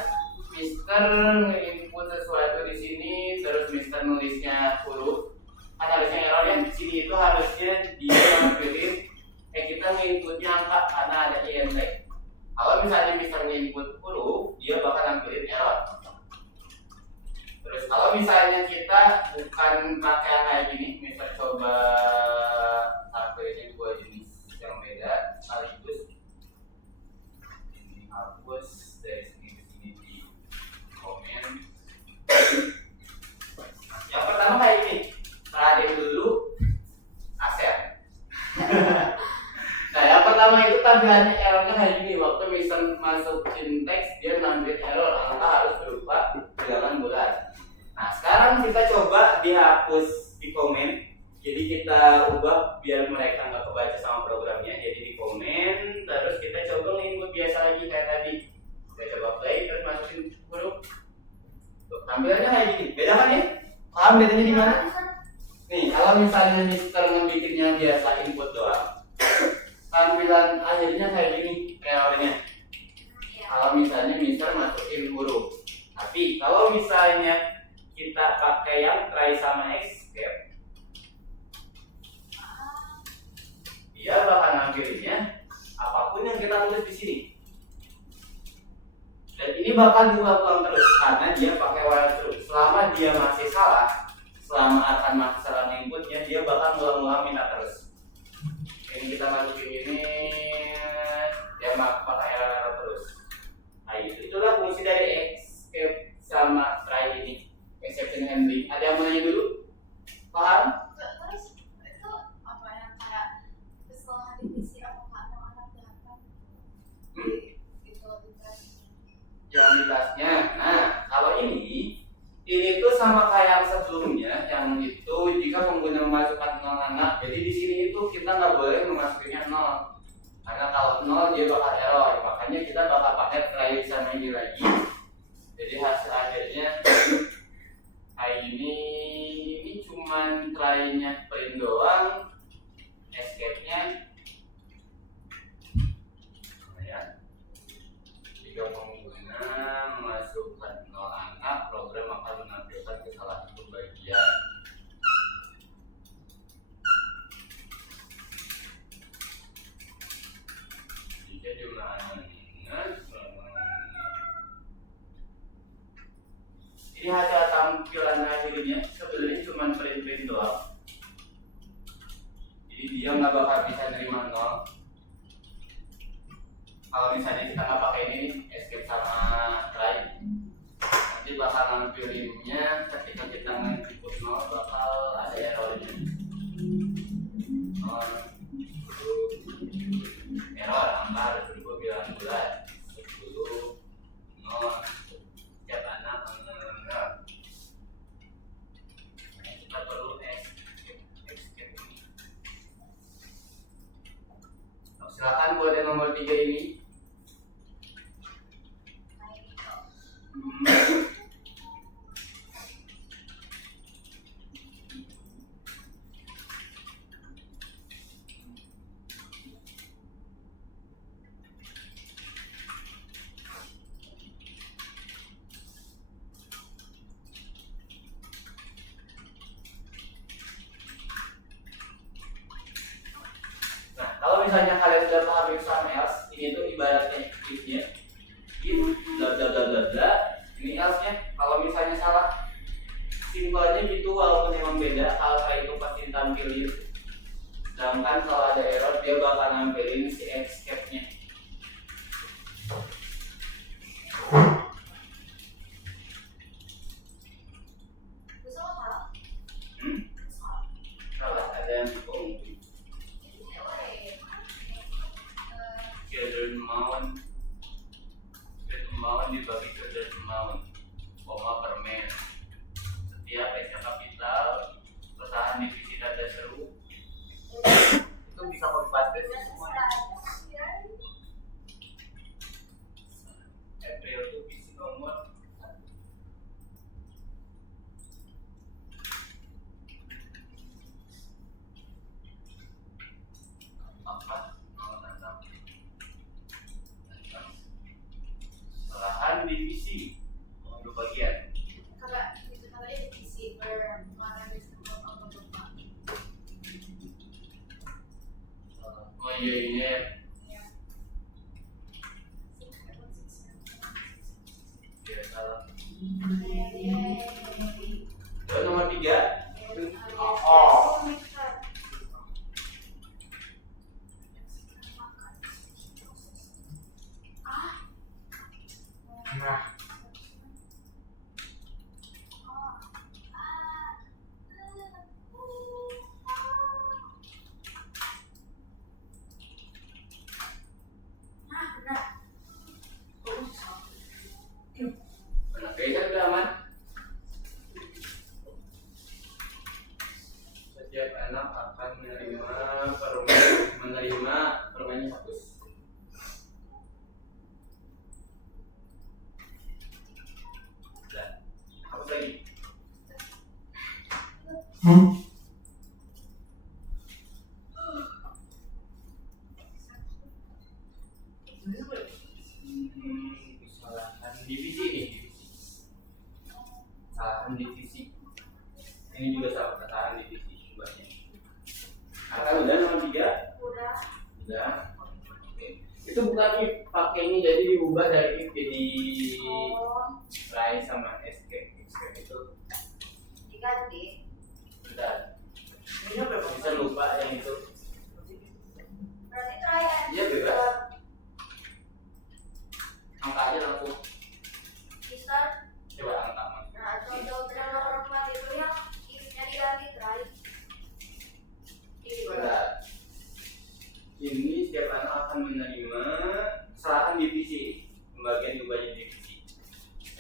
Mister nge-input sesuatu di sini, terus Mister nulisnya huruf, kan harusnya errornya di sini itu harusnya dia tampilin kita nge-inputnya angka karena ada INT. Kalau misalnya Mister nge-input huruf, dia bakal tampilin error. Kalau misalnya kita bukan pakai yang kayak gini, misal coba tampilnya dua jenis yang beda sekaligus. Ini hapus dari sini ke sini di komen. Yang pertama kayak gini, terakhir dulu Aset. Nah yang pertama itu tampilannya errornya kayak gini, waktu misal masukin teks dia ngambil error, angka harus berupa bilangan bulat. Nah sekarang kita coba dihapus di komen, jadi kita ubah biar mereka nggak kebaca sama programnya. Jadi di komen, terus kita coba nginput biasa lagi kayak tadi. Kita coba play, terus masukin huruf. Tuh, tampilannya kayak gini, beda kan ya? Paham bedanya di mana? Nih kalau misalnya Mister ngebikinnya biasa input doang, tampilan akhirnya kayak gini errornya. Kalau misalnya Mister masukin huruf, tapi kalau misalnya kita pakai yang try sama escape, dia bakal ngambilinnya apapun yang kita tulis di sini. Dan ini bakal diulang-ulang terus karena dia pakai while true. Selama dia masih salah, selama akan masih salah inputnya, dia bakal ngulang-ngulang minta terus. Ini kita masukin ini, dia pakai error terus. Nah itulah fungsi dari escape sama try ini. Exception handling. Ada yang mau nanya dulu? Paham? Terus itu apa yang kayak kesalahan divisi apakah mau anak data? Itu Yang di tasnya. Nah, kalau ini tuh sama kayak yang sebelumnya, yang itu jika pengguna memasukkan 0 anak. Jadi di sini itu kita nggak boleh memasukinya 0. Karena kalau 0 dia bakal error. Makanya kita bakal pakai try sama ini lagi. Jadi hasil akhirnya ini cuman try-nya print doang, escape-nya ya. Jika pengguna memasukkan 0 anak, program akan menampilkan kesalahan pembagian. Jika jumlah anak ini hasil tampilan akhirnya sebenarnya cuma print doang. Jadi dia nggak bakal bisa nerima 0. Kalau misalnya kita nggak pakai ini escape sama try, nanti bakal nampilinnya ketika kita nge-input 0 bakal ada errornya. Error angka harus berubah bilangan bulat 10 0 setiap anak. Kita perlu escape ini. Silakan buat yang nomor 3 ini. Nah, kalau misalnya kalian sudah paham XML, ini tuh ibaratnya if-nya, if bla bla bla bla bla. Ini else-nya, kalau misalnya salah, simpelnya gitu walaupun emang beda, alpha itu pasti tampilin. Sedangkan kalau ada error, dia bakal nampilin si escape-nya. Salah, ada yang dipungut. Children amount dibagi children amount, koma permen. Setiap S kapital, perusahaan divisi data seru, itu bisa copy-paste semua. April itu visi nomor 1. Lahan divisi untuk bagian. Kakak, itu namanya divisi per mana bisa apa. Oh iya ini ya. Ya salah. Kesalahan divisi nih. Kesalahan divisi. Ini juga sama kesalahan divisi combanya. Kan udah nomor 3? Udah. Udah. Oke. Itu bukannya pakai ini jadi diubah dari if jadi Oh, try sama escape. Escape itu diganti. bentar. Ini berapa? Bisa lupa yang itu. Berarti try and Iya, bebas. Angka aja langsung. bisa. Coba angka mas. Nah, contoh dengan nomor 4 itu yang if-nya diganti try. Ini gimana? Bentar. Ini setiap anak akan menerima kesalahan divisi. Pembagian diubah jadi divisi.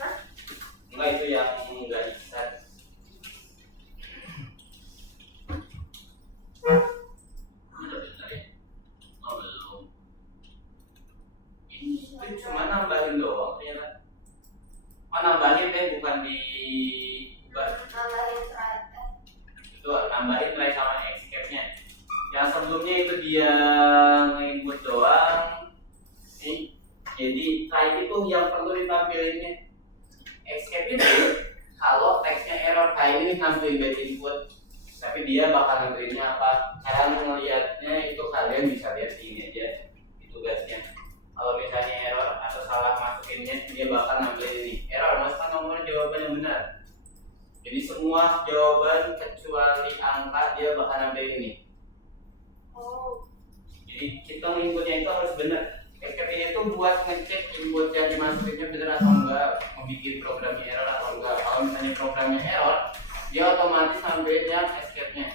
Hah? Enggak, itu yang enggak bisa. Udah benar ya? Oh belum. Ini itu cuma nambahin doang ternyata. Oh nambahin deh, bukan diubah. Nambahin try. Itu nambahin try sama escape-nya. Yang sebelumnya itu dia nge-input doang. Nih, jadi try itu yang perlu ditampilinnya. Escape itu kalau teksnya error kayak ini nampilin bad input, tapi dia bakal ngambilinnya apa? Cara ngelihatnya itu kalian bisa lihat di ini aja di tugasnya. Kalau misalnya error atau salah masukinnya, dia bakal ngambilin ini. Error, masukkan nomor jawaban yang benar. Jadi semua jawaban kecuali angka dia bakal ngambilin ini. Oh, Jadi kita inputnya itu harus benar. Escape ini tuh buat ngecek input yang dimasukinnya benar atau enggak, membuat programnya error atau enggak. Kalau misalnya programnya error, dia otomatis ngambilin yang escape-nya.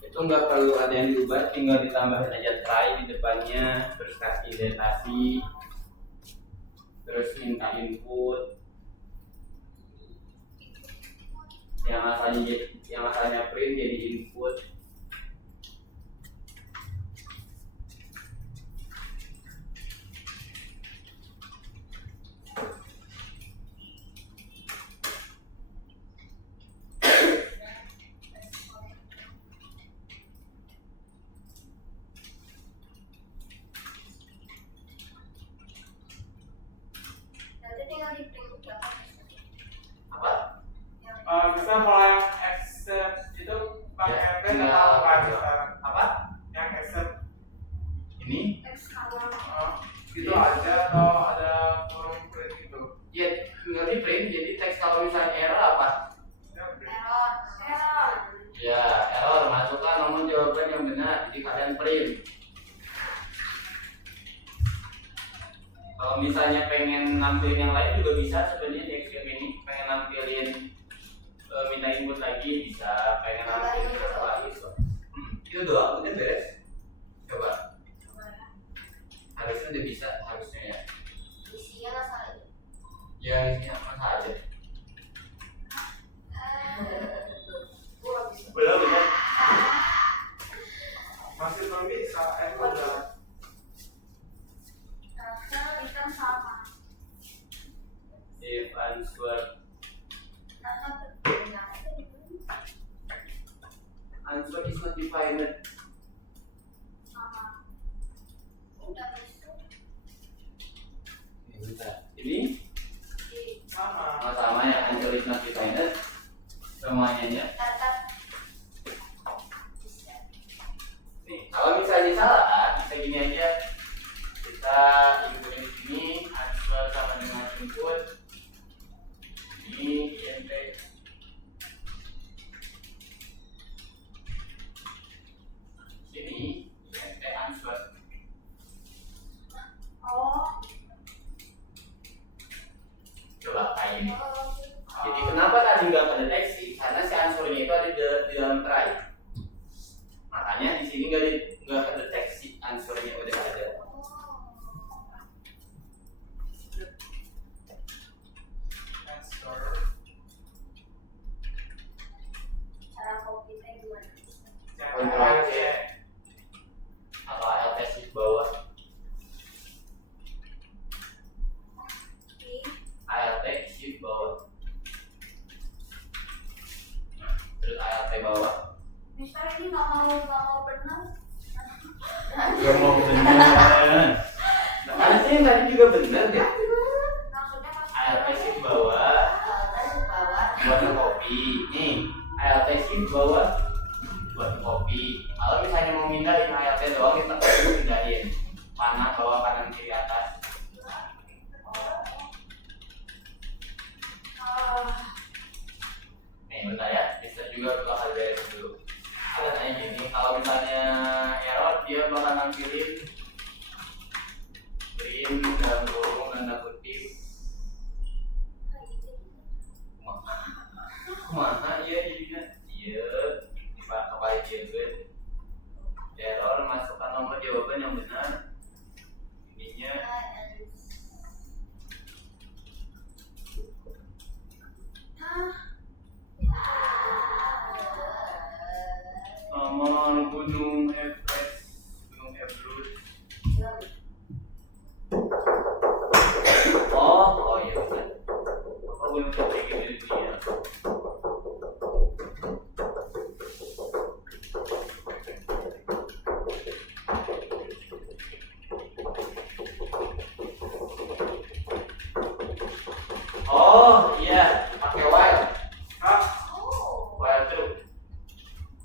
Itu nggak perlu ada yang diubah, tinggal ditambahin aja try di depannya, terus kasih identifikasi, terus minta input. Yang asalnya print jadi input. nanti tinggal di print ya. Apa? Bisa kalau yang accept itu pakai pen atau apa? Apa? Yang accept Ini? Excalibur. itu aja atau ada forum print itu? Ya, tinggal di print. Jadi teks kalau misalnya error apa? Ya, print. Error. Error. Ya, error. Masukkan nomor jawaban yang benar. Jadi kalian print. Kalau misalnya pengen nampilin yang lain juga bisa sebenarnya di Excel ini. Pengen nampilin minta input lagi bisa. Pengen nampilin apa lagi so. Itu doang, udah beres. Coba. Coba ya. Harusnya udah bisa, harusnya ya. Isinya nggak salah. Ya, ini apa saja. Gua bisa. Belum ya. Masih belum bisa, udah. Rasa kita sama. If answer answer is not defined. Sama. Udah besok. Ini Sama. sama ya, answer is not defined. Semuanya ya. Data. Nih, kalau misalnya salah, bisa gini aja. Kita input di sini, answer sama dengan input. Ini INT. Sini INT answer. Oh. Coba kayak ini. Oh. Jadi kenapa tadi nggak kedeteksi? Karena si answernya itu ada di dalam try. Makanya di sini nggak kedeteksi answernya udah ada. Answer. Cara copy teh gimana? Control C atau Alt di bawah. buat kopi. Nih, ALT sih bawa buat kopi. Kalau misalnya mau mindahin ALT doang kita perlu pindahin. Mana bawah kanan kiri atas. Nih bentar ya, bisa juga bakal beres dulu. Ada tanya gini, kalau misalnya error dia bakal nampilin print dalam kurung tanda kutip. Mana iya jadinya? Iya, dipakai aja kan. Error masukkan nomor jawaban yang benar. Ininya nomor gunung Everest, gunung Elbrus. Oh iya benar. Apa gunung tertinggi di dunia? Oh iya, pakai while. Hah? While true.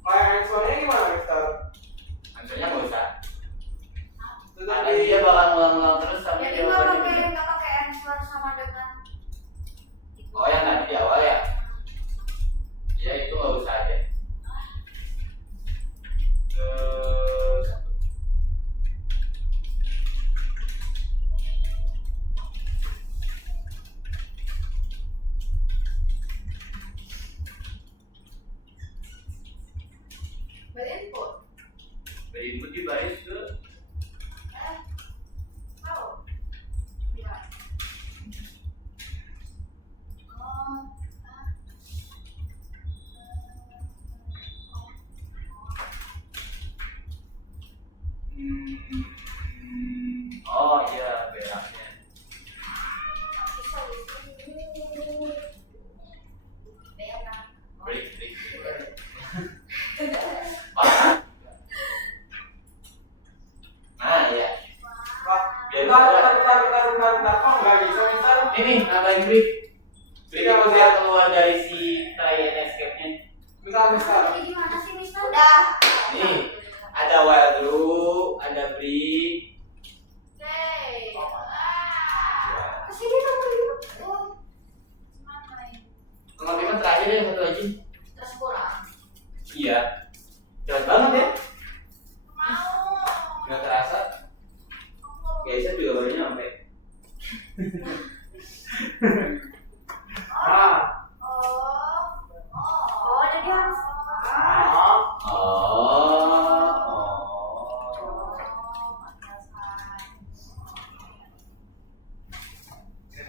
Kayak answernya gimana Mister? Answernya nggak usah. Tetap Karena di dia bakal ngulang-ngulang terus sampai Jadi jawabannya. nggak pakai answer sama dengan Oh yang tadi di awal ya? Ya itu nggak usah aja. Terus berinput. berinput di baris ke Tahu? Iya. oh iya beraknya. Break. Parah. Nah ya. bentar, kok nggak bisa Mister? Ini nambahin break. Break itu biar keluar dari si try and escape-nya. Mister. Jadi gimana sih, Mister? Udah. Nih, ada while dulu, ada break. Kesini kamu dulu. Teman-teman terakhir ya satu lagi. Terus pulang. Iya. Cepat banget ya. Mau. Nggak terasa. Guysnya juga baru nyampe. Ah. Oh, jadi harus.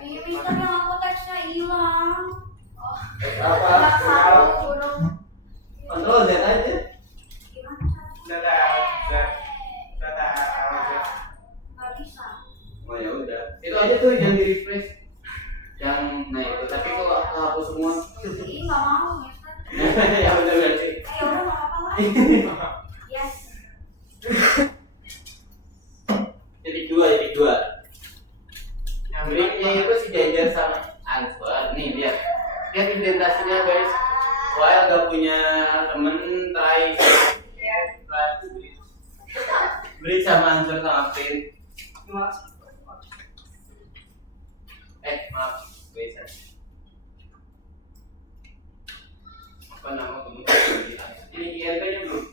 Ini Mister yang aku teksnya hilang. Apa? Kontrol Z aja. Gimana caranya? Nggak bisa. Oh ya udah. Itu aja tuh yang di refresh. Yang nah itu tapi kok hapus semua. Ih, nggak mau, Mister. Ya udah berarti. Ya udah nggak apa-apa lah. Yes. Jadi dua. Yang breaknya itu si Jajar sama Answer. Nih lihat indentasinya guys. While gak punya temen try break sama Answer sama print. Maaf guys. Apa nama gunung? Ini ILP-nya belum?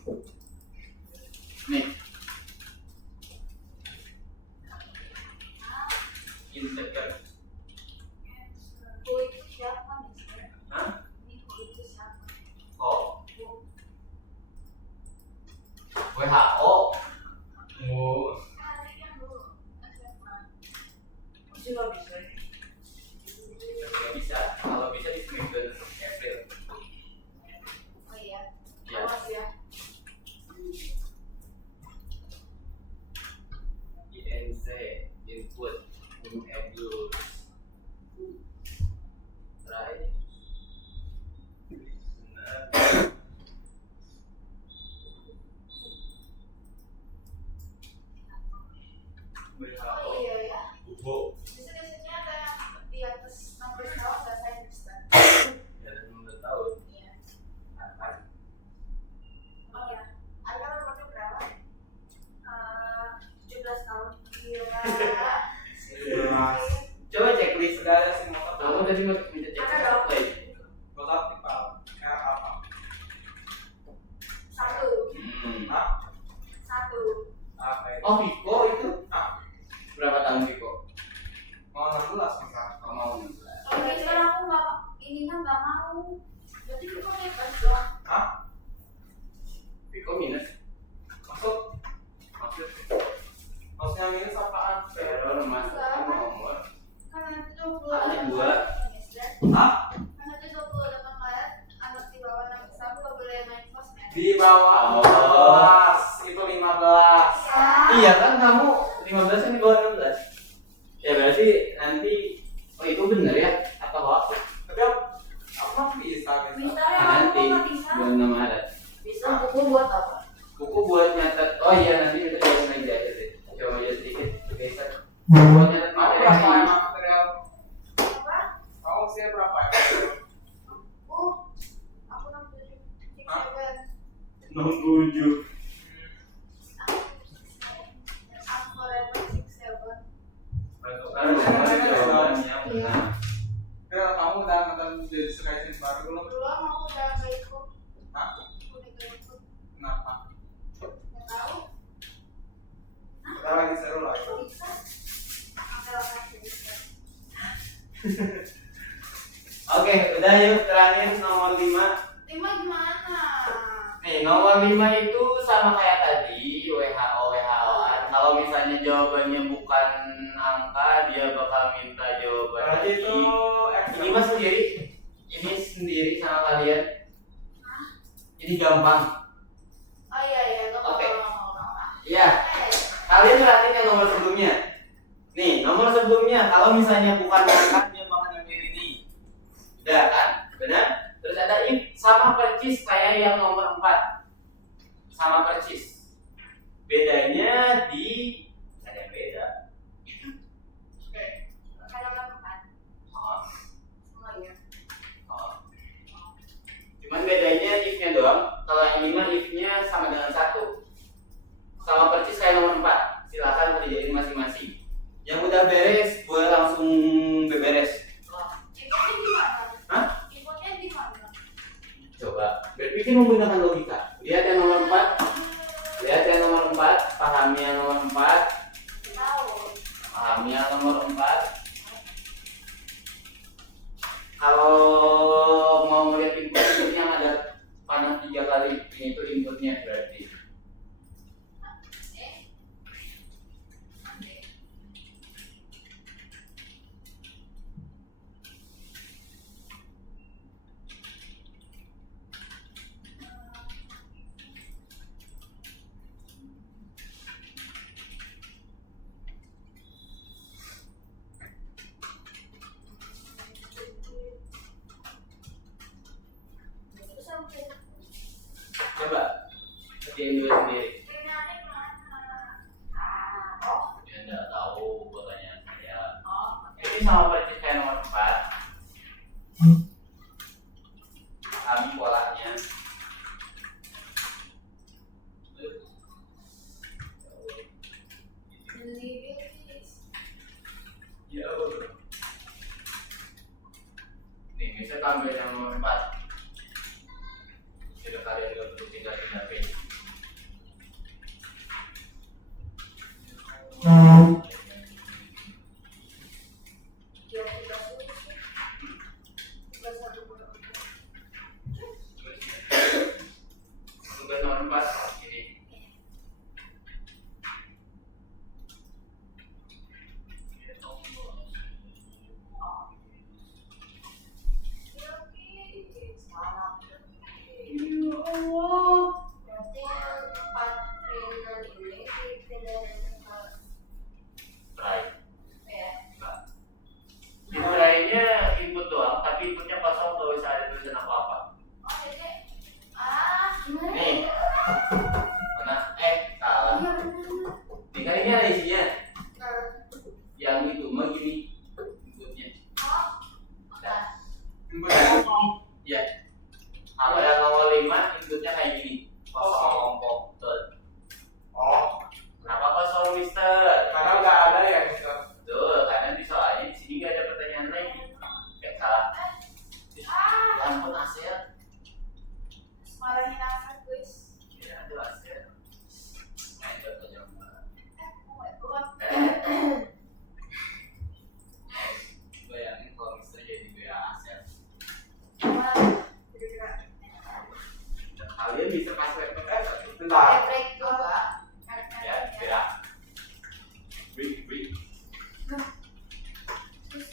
Nih. Insert. Ku itu siapa, Mister? Hah? Ini ku itu siapa? Oh. WHO. Oh. Masih nggak bisa. nggak mau. Berarti Viko bebas dong. Hah? Viko minus. Maksudnya minus apaan? Error masukkan nomor. Karena itu 28 Kali 2. Maret. Hah? Karena itu 28 Maret, anak di bawah 6 tahun nggak boleh main sosmed. Di bawah Oh. 15, itu 15. Iya kan kamu 15 kan di bawah 16. Ya berarti nanti oh itu benar ya atau hoax? Tapi aku mah bisa gitu. Bisa ya, Nah, nanti aku nggak bisa. 26 Maret. Bisa buku buat apa? Buku buat nyatet. Oh iya nanti kita coba meja aja deh. Coba meja sedikit geser. Buat nyatet Kamu materi. berapa emang material? Apa? Kamu sih berapa ya? Aku 67. Hah? 67. 67. Aku forever 67. Masukkan nomor jawabannya benar. Bel, kamu udah nonton jadi Skysim baru belum? Belum, aku udah nggak ikut. Hah? Aku udah nggak ikut. Kenapa? Nggak tahu. Kita lagi seru lah itu. Bisa. Sampai orang bisa. Oke, udah yuk terakhir nomor 5. 5 gimana? Nih, nomor 5 itu sama kayak tadi, WHO-an. Kalau misalnya jawabannya bukan angka, dia bakal minta jawaban Berarti lagi. itu Ini mas sendiri, ini sendiri sama kalian. Ini gampang. Oh iya iya, nggak Oke. apa-apa. Iya, kalian perhatiin yang nomor sebelumnya. Nih, nomor sebelumnya kalau misalnya bukan angka, dia bakal ngambil ini. Udah kan? Benar? Terus ada if sama percis kayak yang nomor 4. Sama percis. Bedanya di ada yang beda. Ada apa? Oh, Semuanya. oh. Cuman bedanya if-nya doang. Kalau yang 5 if-nya sama dengan 1. Sama percis kayak nomor 4. Silakan dijadiin masing-masing. Yang udah beres, boleh langsung beberes. Infonya gimana? Hah? Infonya gimana? Coba berpikir menggunakan logika. Lihat yang nomor 4. Lihat yang nomor 4. Pahami yang nomor 4. Tahu. Pahami yang nomor 4. Kalau mau melihat input yang ada panah 3 kali, ini tuh inputnya berarti. Coba kerjain dulu sendiri. Dia nggak tahu pertanyaan saya. Ini sama persis kayak nomor 4. Kami polanya. Ya. Nih, bisa ambil yang nomor 4. Sudah kalian juga perlu tinggal tindakin. Tugas nomor 4 ini. Ya Allah, berarti bisa pas satu. Bentar. break juga. Ya, beda. Break. Terus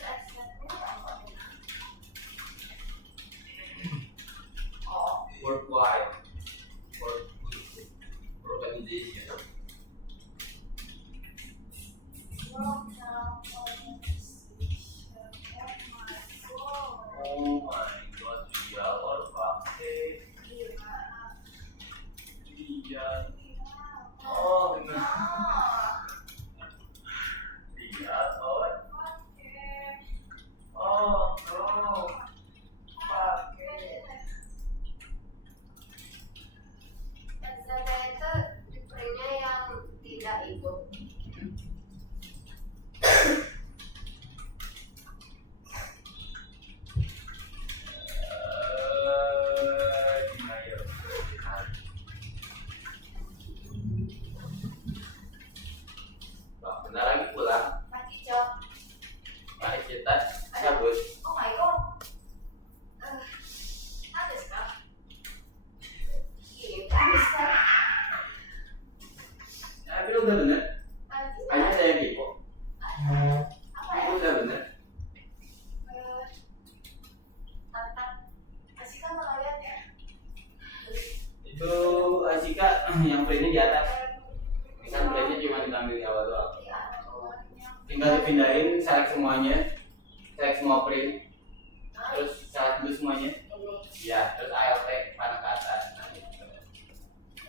Worldwide organization. Oh my god, real or fake? Real. Oh no. Real or oh no. Fake. itu tipenya yang tidak ikut. Bentar lagi pulang. Lagi job. Mari kita cabut. Oh my god. Habis kah? Ini habis kah? Ya, tapi lu udah bener. Habis kah? Hanya saya gitu. Apa ya? Lu udah bener. Tantang. Masih kan mau lihat ya? Itu Asika yang printnya di atas. Misal printnya cuma diambil di awal doang. Iya, ada keluarnya. Tinggal dipindahin, select semuanya, select semua print, terus select dulu semuanya. Ini Ya, terus ALT panah ke atas. Nah, gitu.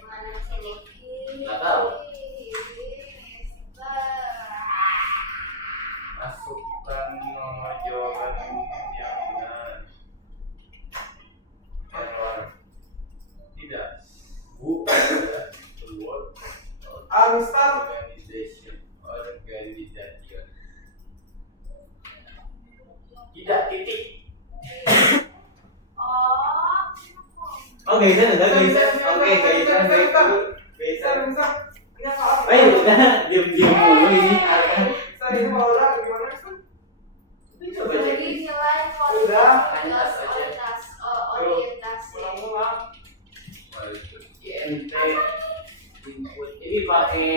mana sini? Nggak tahu. Sebentar. Masukkan nomor jawaban yang benar. Error. Tidak. Bu adalah keyword Mister. organization. Tidak titik. Oh. Oke, udah guys. Oke, guys. Mister. Ini salah. Ayo udah diam-diam dulu ini. Mister, ini mau udah gimana Mister? Coba Jadi cek. nilai Udah. orientasi. Ulang-ulang. INT input. Ini pakai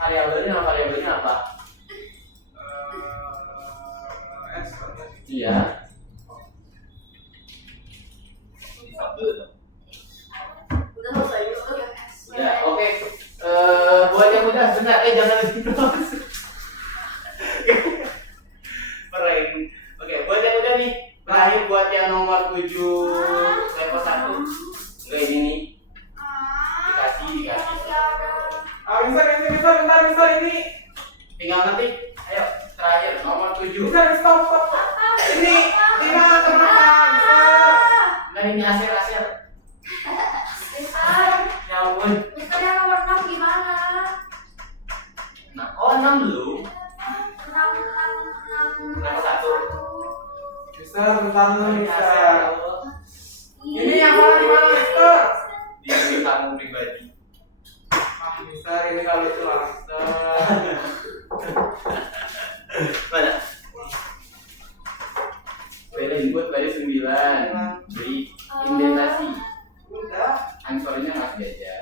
variabelnya apa? S. Iya. Udah selesai. Ya, oke. Buat yang udah sebentar, jangan di terus. Keren. Oke, buat yang udah nih. Terakhir buat yang nomor 7 level 1. Enggak ini nih. Dikasih. Mister, ini. Tinggal nanti. Ayo, terakhir nomor 7. Mister, stop. Ini kenapa, Mister? Nah, ini aser. Ya ampun. Misalnya nomor 6 gimana? Nah, oh 6 dulu. 6. Level 1. Mister, bentar dulu, Ini Mister. aser. Ini yang mana di mana, Mister? Di diri kamu pribadi. Mister, ini kalau lucu lah, Mister. Mana? Beda input baris 9. Beri indentasi. Udah. Ansornya nggak beda.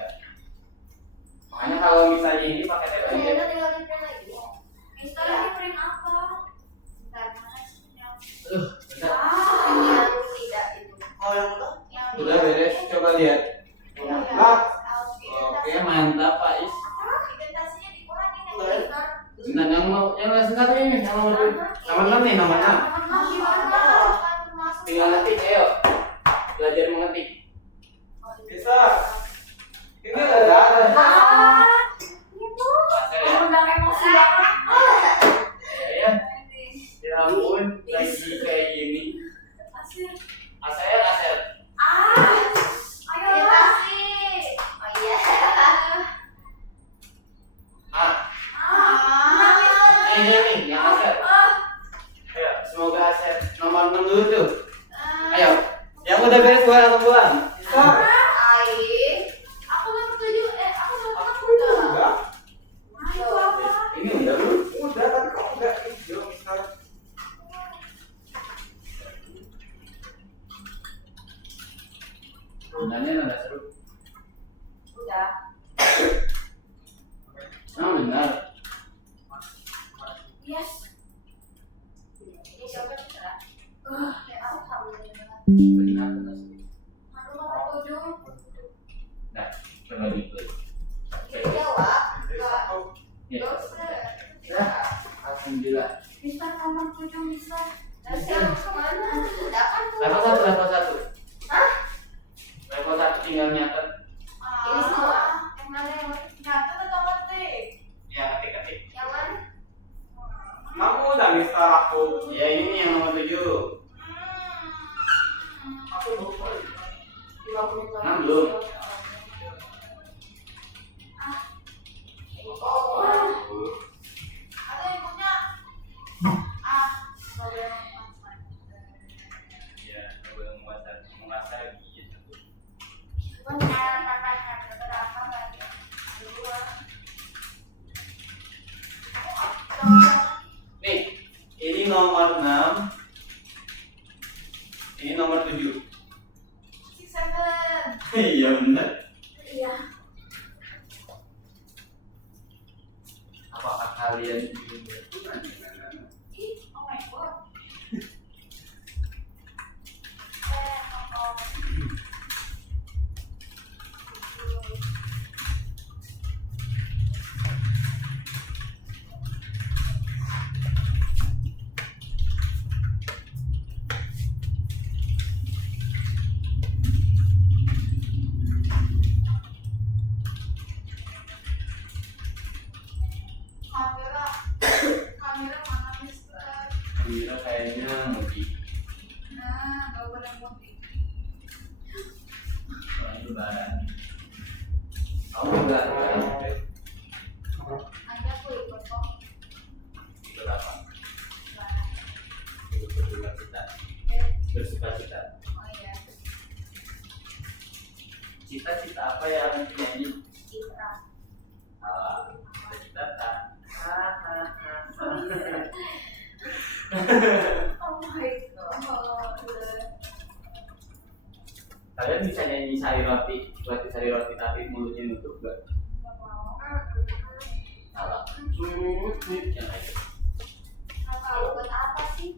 Makanya kalau misalnya ini pakai tab aja. Ternyata tinggal di print lagi. Mister ini print apa? Bentar, mana sih yang Bentar. yang tidak itu? Oh, yang mana? Yang Udah beres, coba lihat. Oke, mantap Pak Is. Inventasinya dikurangin ya, Udah. Mister. Bentar, yang lesson 1 ini, yang nomor 6 nih, nomor 6. Nomor 6 gimana? Tinggal ngetik, ayo. Belajar mengetik. Bisa. Ini ada. Ah, itu. Aser ya. Undang emosi banget. Ya, ya ampun, lagi kayak gini. Asik. Aser. Ayo inventasi. Oh iya. Ini nih, yang aser. Ayo, semoga aser. Nomor 6 dulu tuh. Ayo, yang udah beres buat langsung pulang. Mister. Aku nomor 7. Aku nomor 6 Udah. udah. Itu apa? Ini udah belum? Udah, tapi kok enggak hijau, Mister? Sebenarnya nada seru. benar pasti. Aduh, nomor 7. Nah, coba diklik. Jawab. Jadi satu. Ya. Dosa. Alhamdulillah. Bisa nomor 7 bisa. Dan siapa kemana? Udah kan tuh. Level 1. Hah? Level 1 tinggal nyatet. Ini semua. Yang mana yang nyata atau ngetik? Ya, ketik. Yang mana? Kamu udah Mister aku. Ya ini yang nomor 7. Aku lupa. 50 lagi. 6 belum. Oh. Ada yang punya. Problem Ya, coba menguasai gitu. benar kakaknya berapa lagi? 2. Nih, ini nomor 6. Ini nomor 7. 7. Iya benar. Iya. Apakah kalian ingin berhubungan dengan anak? Ih, oh my god. Kamera mana Mister? Kira kayaknya mudik. Nah, gak boleh mudik. Soalnya lebaran. Kamu lebaran. Ada aku ikut kok. Itu apa? Barang. Itu bersuka-cita. Bersuka-cita. Oh iya. Cita-cita apa yang nyanyi? Citra. Cita-cita tak. Oh my god. Kalian bisa nyanyi sari roti tapi mulutnya nutup gak? Gak mau. Salah. Yang lain. Nah, kalau buat apa sih?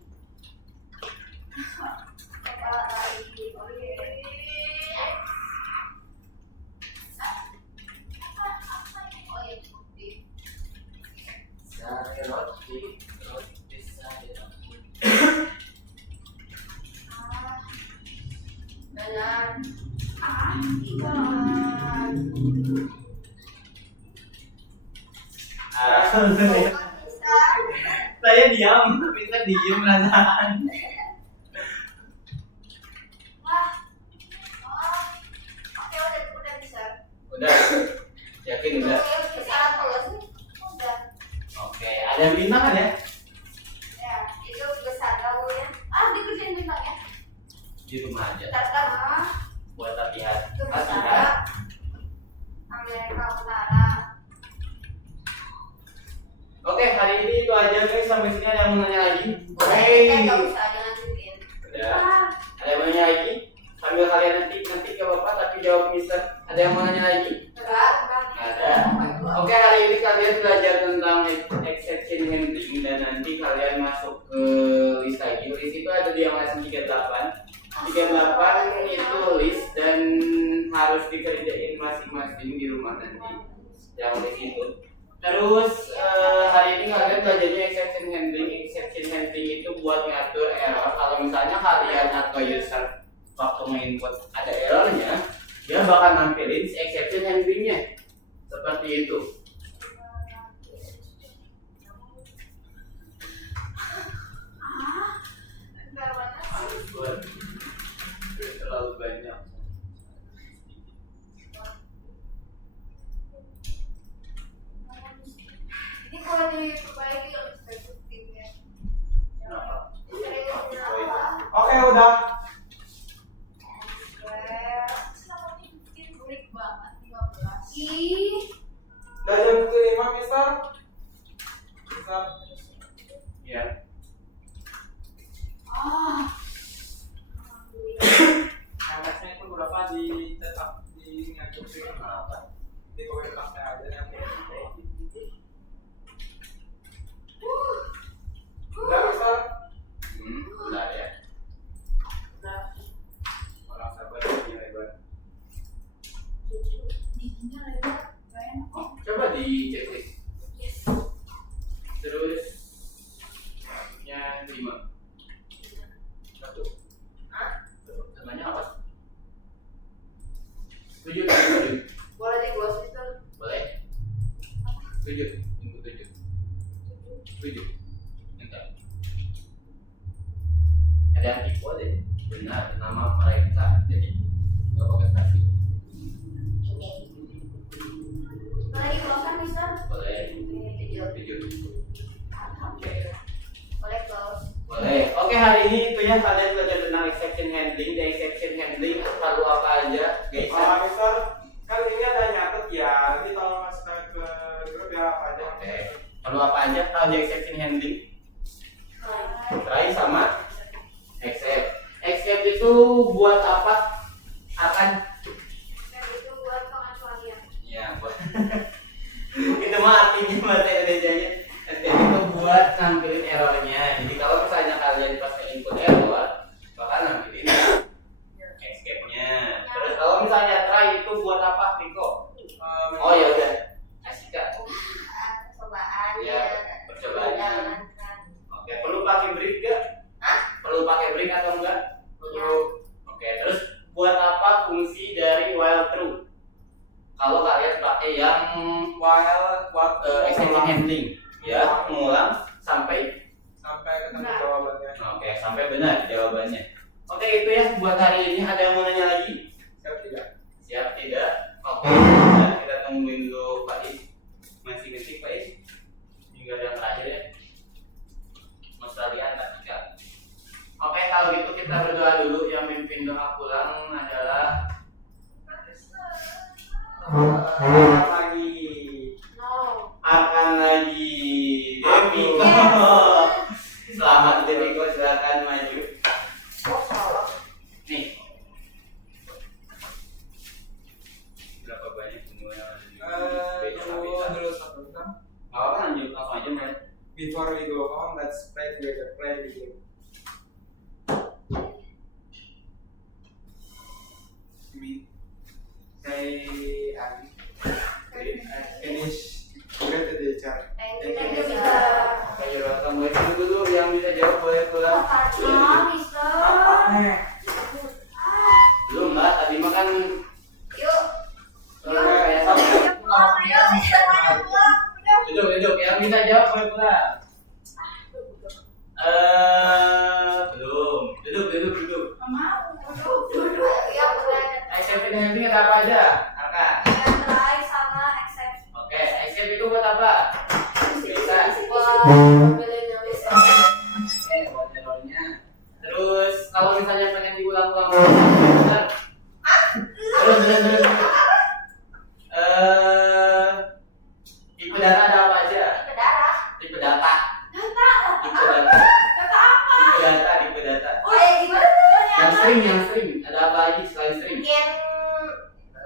Kepala lagi. Oh iya. Oh iya, putih. Sari roti sari roti. Benar. Ikan. Saya diam, bisa diem perasaan. Wah. Oh. Oke, udah bisa. Udah, yakin udah. Bisa atau nggak sih? Udah. Oke, ada bintang kan ya? Ya, itu besar kamu ya. Dikerjain bintang ya. Di rumah aja. Tetap Buat latihan. itu Latihan. besar. Amerika Utara. Oke, hari ini itu aja guys. Sampai sini ada yang mau nanya lagi? Nggak usah dilanjutin. Udah. Ada yang mau nanya lagi? Sambil kalian nanti ke bapak tapi jawab Mister. Ada yang mau nanya lagi? Enggak. Ada. Oke, hari ini kalian belajar tentang exception handling dan nanti kalian masuk ke list lagi. List itu ada di yang lesson 38. 38 itu list dan harus dikerjain masing-masing di rumah nanti. Yang list itu. Terus hari ini kalian belajarnya exception handling. Exception handling itu buat ngatur error. Kalau misalnya kalian atau user waktu menginput ada errornya, dia bakal nampilin exception handlingnya seperti itu. Terlalu banyak. Ini kalau diperbaiki lebih efektif ya. Kenapa? Oke, udah. Kenapa ini bikin burik banget 15? Ih, Dari nama mereka. Jadi nggak pakai spasi. Ini. Boleh di-close-kan, Mister? Boleh. 7. Alhamdulillah. Boleh close. Boleh. Oke, hari ini itu ya kalian belajar tentang exception handling. Di exception handling perlu apa aja, guys? Mister, kan ini ada nyatet ya. Nanti tolong masukkan ke grup ya apa aja. Oke. Perlu apa aja kalau di exception handling? Try sama except. Except itu buat apa? Akan? Except itu buat pengecualian. Ya, buat. Itu mah artinya bahasa Indonesia-nya. Except itu buat nampilin errornya. Jadi kalau misalnya kalian pas input error, bakal nampilin escape-nya. Terus kalau misalnya try itu buat apa, Riko? Oh ya udah, Asika. Percobaan. Ya, percobaan. Jalankan. Oke, perlu pakai break gak? Perlu pakai break atau enggak? Perlu. Oke, terus buat apa fungsi dari while true? Kalau kalian pakai yang exception handling, ya, mengulang sampai ketemu jawabannya. oke, sampai benar jawabannya. Oke, itu ya buat hari ini. Ada yang mau nanya lagi? Siap tidak? Siap tidak? Oke, nah, kita tungguin dulu Faiz. Masih ngetik Faiz? Hingga yang terakhir ya. Mas Radian tak tiga. Oke, kalau gitu kita berdoa dulu. Yang mimpin doa pulang adalah Lagi. No. akan lagi Devi. Selamat Devi, silakan maju. Nih. Berapa banyak jumlahnya? Dulu satu kan. Apa lanjut langsung aja main. Before we go on, let's play together. Play the game. Me. Say finish. Get to the chart. Thank you, Mister. Oke, welcome. Boleh dulu yang bisa jawab boleh pulang. Mister. Belum lah, tadi makan Yuk. kayak sama. Ayo, Mister, ayo pulang. Duduk, yang bisa jawab boleh pulang. Belum. Duduk. Duduk. Ya, udah. Exception handling ada apa aja? Arka. Try sama accept. Oke, except itu buat apa? Bisa. Oke, buat errornya. Terus kalau misalnya pengen diulang-ulang, benar? Terus. Tipe data ada apa aja? Tipe data. Tipe data. Oh ya, gimana tuh? Yang sering. Ada apa lagi selain sering?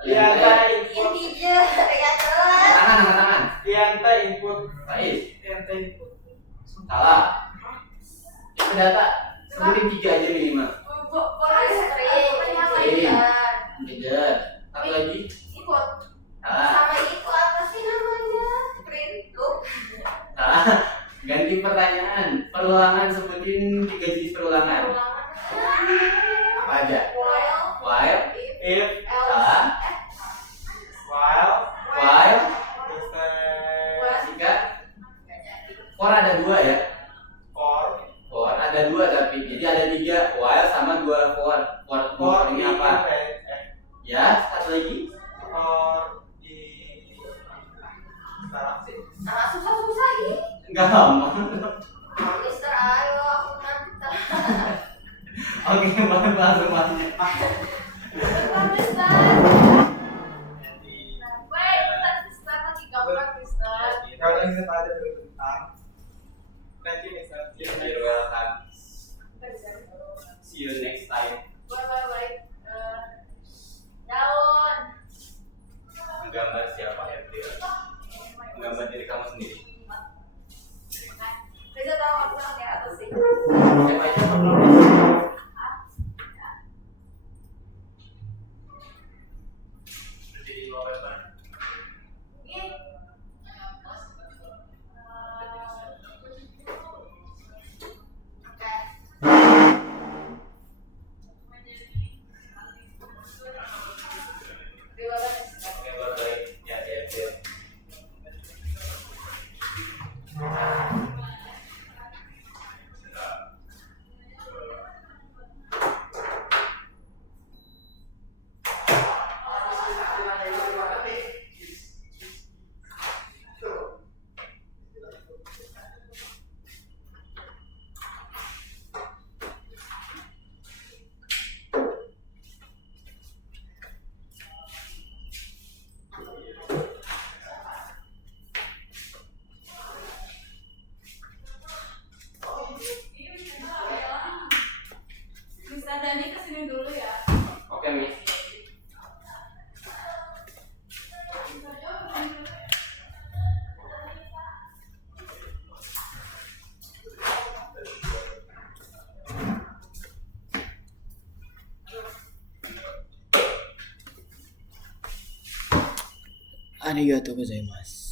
Integer, ya terus. Tangan. Ente input. Faiz. Ente input. Salah. Tipe data. Sebutin 3 aja minimal. Integer. Satu lagi. Salah. Sama itu apa sih namanya? Print loop. Salah. Ganti pertanyaan. Perulangan, sebutin 3 jenis perulangan. Apa aja? While. If. Salah. While. Jika. For ada 2 ya. For ada 2 tapi. Jadi ada 3. While sama 2 for. For ini apa? Ya, satu lagi. Susah ini. Gampang. Mister, ayo aku nanti. Oke, langsung masuknya. Mister. Mister lagi gambar, Mister. Kalau ini ada tentang. Thank you, Mister. You're welcome. See you next time. Bye. Daun. Menggambar siapa April? Menggambar diri kamu sendiri. Bisa tahu aku pakai apa sih? Siapa aja perlu? Jadi wallpaper. Ini. Oke. Arigatou gozaimasu.